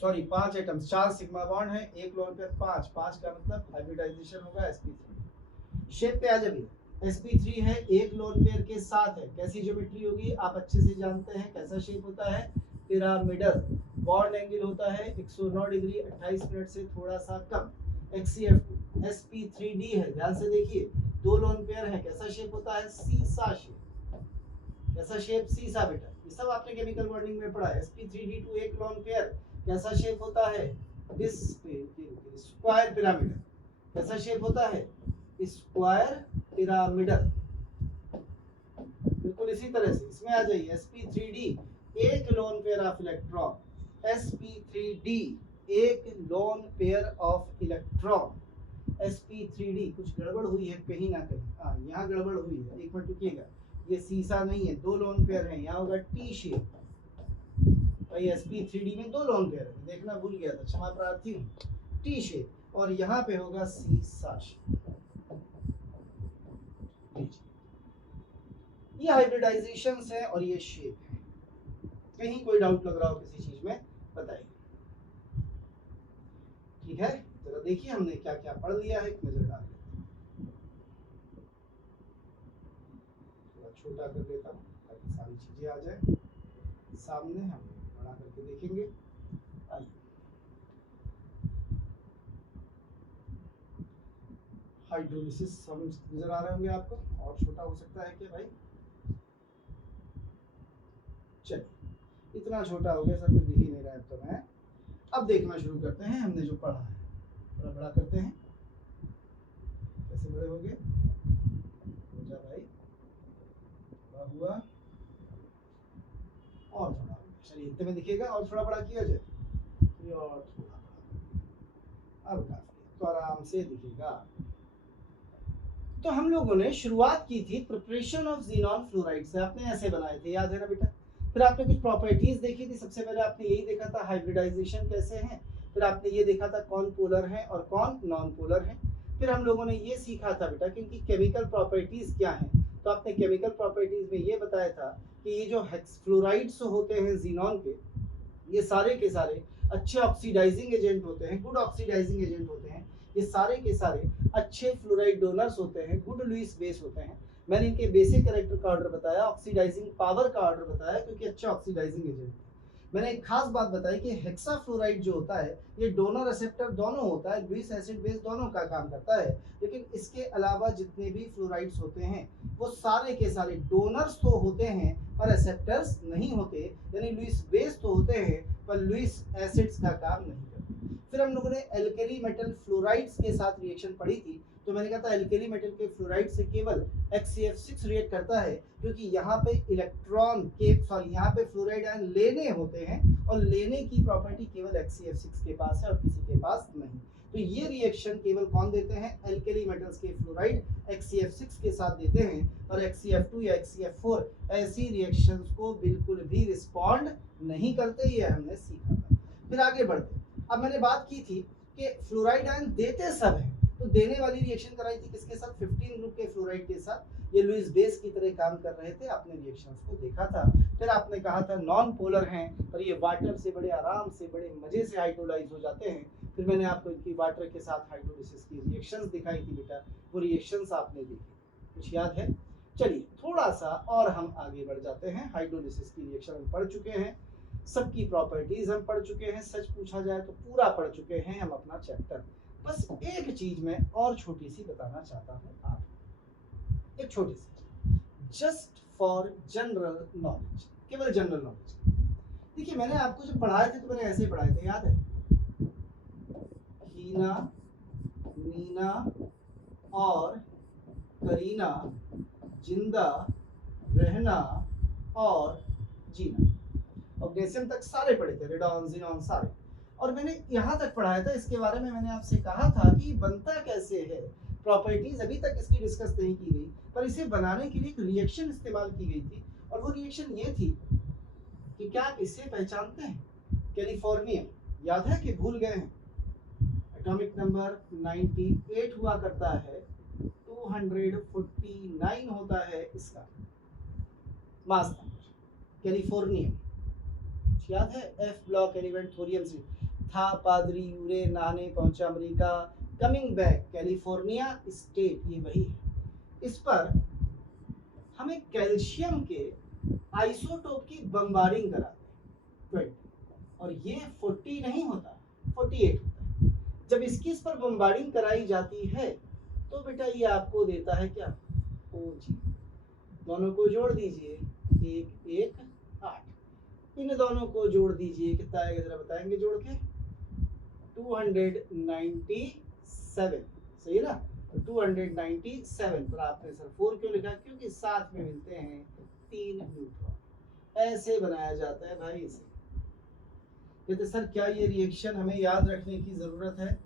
सॉरी 5 एटम्स, 4 सिग्मा बॉन्ड है, 1 लोन पेयर 5 का मतलब हाइब्रिडाइजेशन होगा sp3। शेप पे आ जाइए, sp3 है, एक लोन पेयर के साथ है, कैसी ज्योमेट्री होगी आप अच्छे से जानते हैं, कैसा शेप होता है, पिरामिडल। बॉन्ड एंगल होता है 109 डिग्री 28 मिनट से थोड़ा सा कम। XCF2 sp3d है, ध्यान से देखिए, 2 लोन पेयर है, कैसा शेप होता है, सीसा शेप। कैसा शेप, सीसा बेटा, ये सब आपने केमिकल बॉन्डिंग में पढ़ा है। sp3d2 एक लोन पेयर, कैसा शेप होता है, स्क्वायर पिरामिडल। कैसा शेप होता है, स्क्वायर पिरामिडल। बिल्कुल इसी तरह से इसमें आ जाइए, sp3d एक loan pair of electron, sp3d एक loan pair of electron. sp3d कुछ गड़बड़ हुई है कहीं ना कहीं, हाँ यहाँ गड़बड़ हुई है, एक मिनट रुकिएगा, ये सीसा नहीं है, 2 लोन पेयर है, यहाँ होगा टी शेप। भाई sp3d में 2 लोन पेयर है, देखना भूल गया था, क्षमा प्रार्थी हूँ, टी शेप, और यहाँ पे होगा सीसा शेप। ये हाइब्रिडाइजेशन है और ये शेप है। कहीं कोई डाउट लग रहा हो किसी चीज में बताइए, ठीक है। जरा देखिए हमने क्या क्या पढ़ लिया है, एक नजर डाल लेते हैं। थोड़ा छोटा कर देता हूँ ताकि सारी चीजें आ जाए सामने, हम बड़ा करके देखेंगे। आइए, हाइड्रोलिसिस समझ नजर आ रहे होंगे आपको, और छोटा हो सकता है क्या भाई, चलिए इतना छोटा हो गया, सब कुछ दिख ही नहीं रहा है, तो मैं अब देखना शुरू करते हैं हमने जो पढ़ा है, थोड़ा बड़ा करते हैं। कैसे बड़े हो गए, हो जा भाई, बड़ा हुआ और थोड़ा, चलिए इतने में दिखेगा, और थोड़ा बड़ा किया जाए, ये और थोड़ा बड़ा, अब काफी, तो आराम से दिखेगा। तो हम लोगों ने शुरुआत की थी प्रिपरेशन ऑफ ज़ीनॉन फ्लोराइड से, आपने ऐसे बनाए थे, याद है ना बेटा। फिर आपने कुछ प्रॉपर्टीज देखी थी, सबसे पहले आपने यही देखा था हाइब्रिडाइजेशन कैसे है, फिर आपने ये देखा था कौन पोलर है और कौन नॉन पोलर है। फिर हम लोगों ने ये सीखा था बेटा कि इनकी केमिकल प्रॉपर्टीज क्या हैं, तो आपने केमिकल प्रॉपर्टीज में ये बताया था कि ये जो फ्लोराइड्स होते हैं ज़ीनॉन के, ये सारे के सारे अच्छे ऑक्सीडाइजिंग एजेंट होते हैं, गुड ऑक्सीडाइजिंग एजेंट होते हैं, ये सारे के सारे अच्छे फ्लोराइड डोनर्स होते हैं, गुड लुईस बेस होते हैं। मैंने इनके बेसिक कैरेक्टर का ऑर्डर बताया, ऑक्सीडाइजिंग पावर का ऑर्डर बताया, क्योंकि अच्छे ऑक्सीडाइजिंग एजेंट है। मैंने एक खास बात बताई कि हेक्साफ्लोराइड जो होता है ये डोनर रिसेप्टर दोनों होता है, लुईस एसिड बेस दोनों का काम करता है, लेकिन इसके अलावा जितने भी फ्लोराइड्स होते हैं वो सारे के सारे डोनर्स तो होते हैं पर रिसेप्टर्स नहीं होते, यानी लुईस बेस तो होते हैं पर लुईस एसिड्स का काम नहीं करते। फिर हम लोगों ने एल्कली मेटल फ्लोराइड्स के साथ रिएक्शन पढ़ी थी, तो मैंने कहा था एल्कली मेटल के फ्लोराइड से केवल XCF6 रिएक्ट करता है, क्योंकि यहाँ पे इलेक्ट्रॉन के यहाँ पे फ्लोराइड आयन लेने होते हैं और लेने की प्रॉपर्टी केवल XCF6 के पास है और किसी के पास नहीं। तो ये रिएक्शन केवल कौन देते हैं, एल्कली मेटल्स के फ्लोराइड XCF6 के साथ देते हैं, और XCF2 या XCF4 ऐसी रिएक्शंस को बिल्कुल भी रिस्पॉन्ड नहीं करते, ये हमने सीखा था। फिर आगे बढ़ते, अब मैंने बात की थी कि फ्लोराइड आयन देते सब हैं, तो देने वाली रिएक्शन कराई थी किसके साथ, 15 ग्रुप के फ्लोराइड के साथ, ये लुईस बेस की तरह काम कर रहे थे, आपने रिएक्शंस को देखा था। फिर आपने कहा था नॉन पोलर हैं और ये वाटर से बड़े आराम से बड़े मजे से हाइड्रोलाइज हो जाते हैं। फिर मैंने आपको इनकी वाटर के साथ हाइड्रोलिसिस की रिएक्शंस दिखाई थी बेटा, वो रिएक्शंस आपने देखी, कुछ याद है। चलिए थोड़ा सा और हम आगे बढ़ जाते हैं, हाइड्रोलिसिस की रिएक्शन हम पढ़ चुके हैं, सबकी प्रॉपर्टीज हम पढ़ चुके हैं, सच पूछा जाए तो पूरा पढ़ चुके हैं हम अपना चैप्टर। बस एक चीज मैं और छोटी सी बताना चाहता हूँ आपको, एक छोटी सी, जस्ट फॉर जनरल नॉलेज, केवल जनरल नॉलेज। देखिए मैंने आपको जब पढ़ाए थे तो मैंने ऐसे पढ़ाए थे, याद है, हीना, नीना और करीना जिंदा रहना और जीना, ऑर्गेनिज्म तक सारे पढ़े थे, रेडॉन, ज़ीनॉन सारे। और मैंने यहाँ तक पढ़ाया था, इसके बारे में मैंने आपसे कहा था कि बनता कैसे है। प्रॉपर्टीज अभी तक इसकी डिस्कस नहीं की गई, पर इसे बनाने के लिए एक रिएक्शन इस्तेमाल की गई थी, और वो रिएक्शन ये थी कि क्या आप इसे पहचानते हैं? कैलिफोर्नियम, याद है कि भूल गए हैं? एटॉमिक नंबर 98 हुआ करता है, 249 होता है इसका मास नंबर। कैलिफोर्नियम याद है? एफ ब्लॉक एलिमेंट थोरियम से था, पादरी यूरे नहाने पहुंचा America, coming back California state, ये वही है। इस पर हमें कैल्शियम के आइसोटोप की बम्बारिंग कराते हैं 20, और ये 40 नहीं होता, 48 होता है। जब इसकी इस पर बम्बारिंग कराई जाती है तो बेटा ये आपको देता है क्या? OG। दोनों को जोड़ दीजिए, 1 1 8। इन दोनों को जोड़ दीजिए, कितना आएगा जरा बताएंगे जोड़ के? 297, सही है ना? 297 पर आपने सर 4 क्यों लिखा? क्योंकि साथ में मिलते हैं 3 न्यूट्रॉन। ऐसे बनाया जाता है भाई इसे। कहते सर क्या ये रिएक्शन हमें याद रखने की जरूरत है?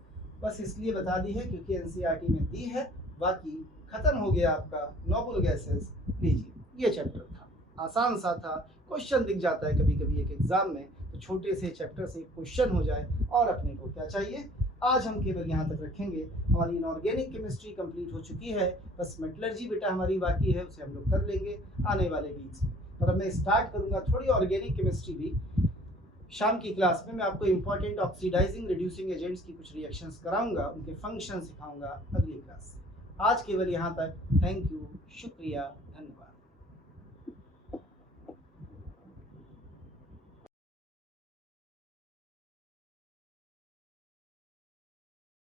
बस इसलिए बता दी है क्योंकि एनसीईआरटी में दी है, बाकी खत्म हो गया आपका नोबल गैसेस। लीजिए, ये चैप्टर था, आसान सा था, क्वेश्चन दिख जाता है कभी कभी एक एग्जाम में, तो छोटे से चैप्टर से क्वेश्चन हो जाए और अपने को क्या चाहिए। आज हम केवल यहाँ तक रखेंगे। हमारी इनऑर्गेनिक केमिस्ट्री कंप्लीट हो चुकी है, बस मेटलर्जी बेटा हमारी बाकी है, उसे हम लोग कर लेंगे आने वाले वीक्स में। पर अब मैं स्टार्ट करूँगा थोड़ी ऑर्गेनिक केमिस्ट्री भी शाम की क्लास में। मैं आपको इंपॉर्टेंट ऑक्सीडाइजिंग रिड्यूसिंग एजेंट्स की कुछ रिएक्शंस कराऊंगा, उनके फंक्शन सिखाऊंगा अगली क्लास से। आज केवल यहाँ तक। थैंक यू, शुक्रिया, धन्यवाद।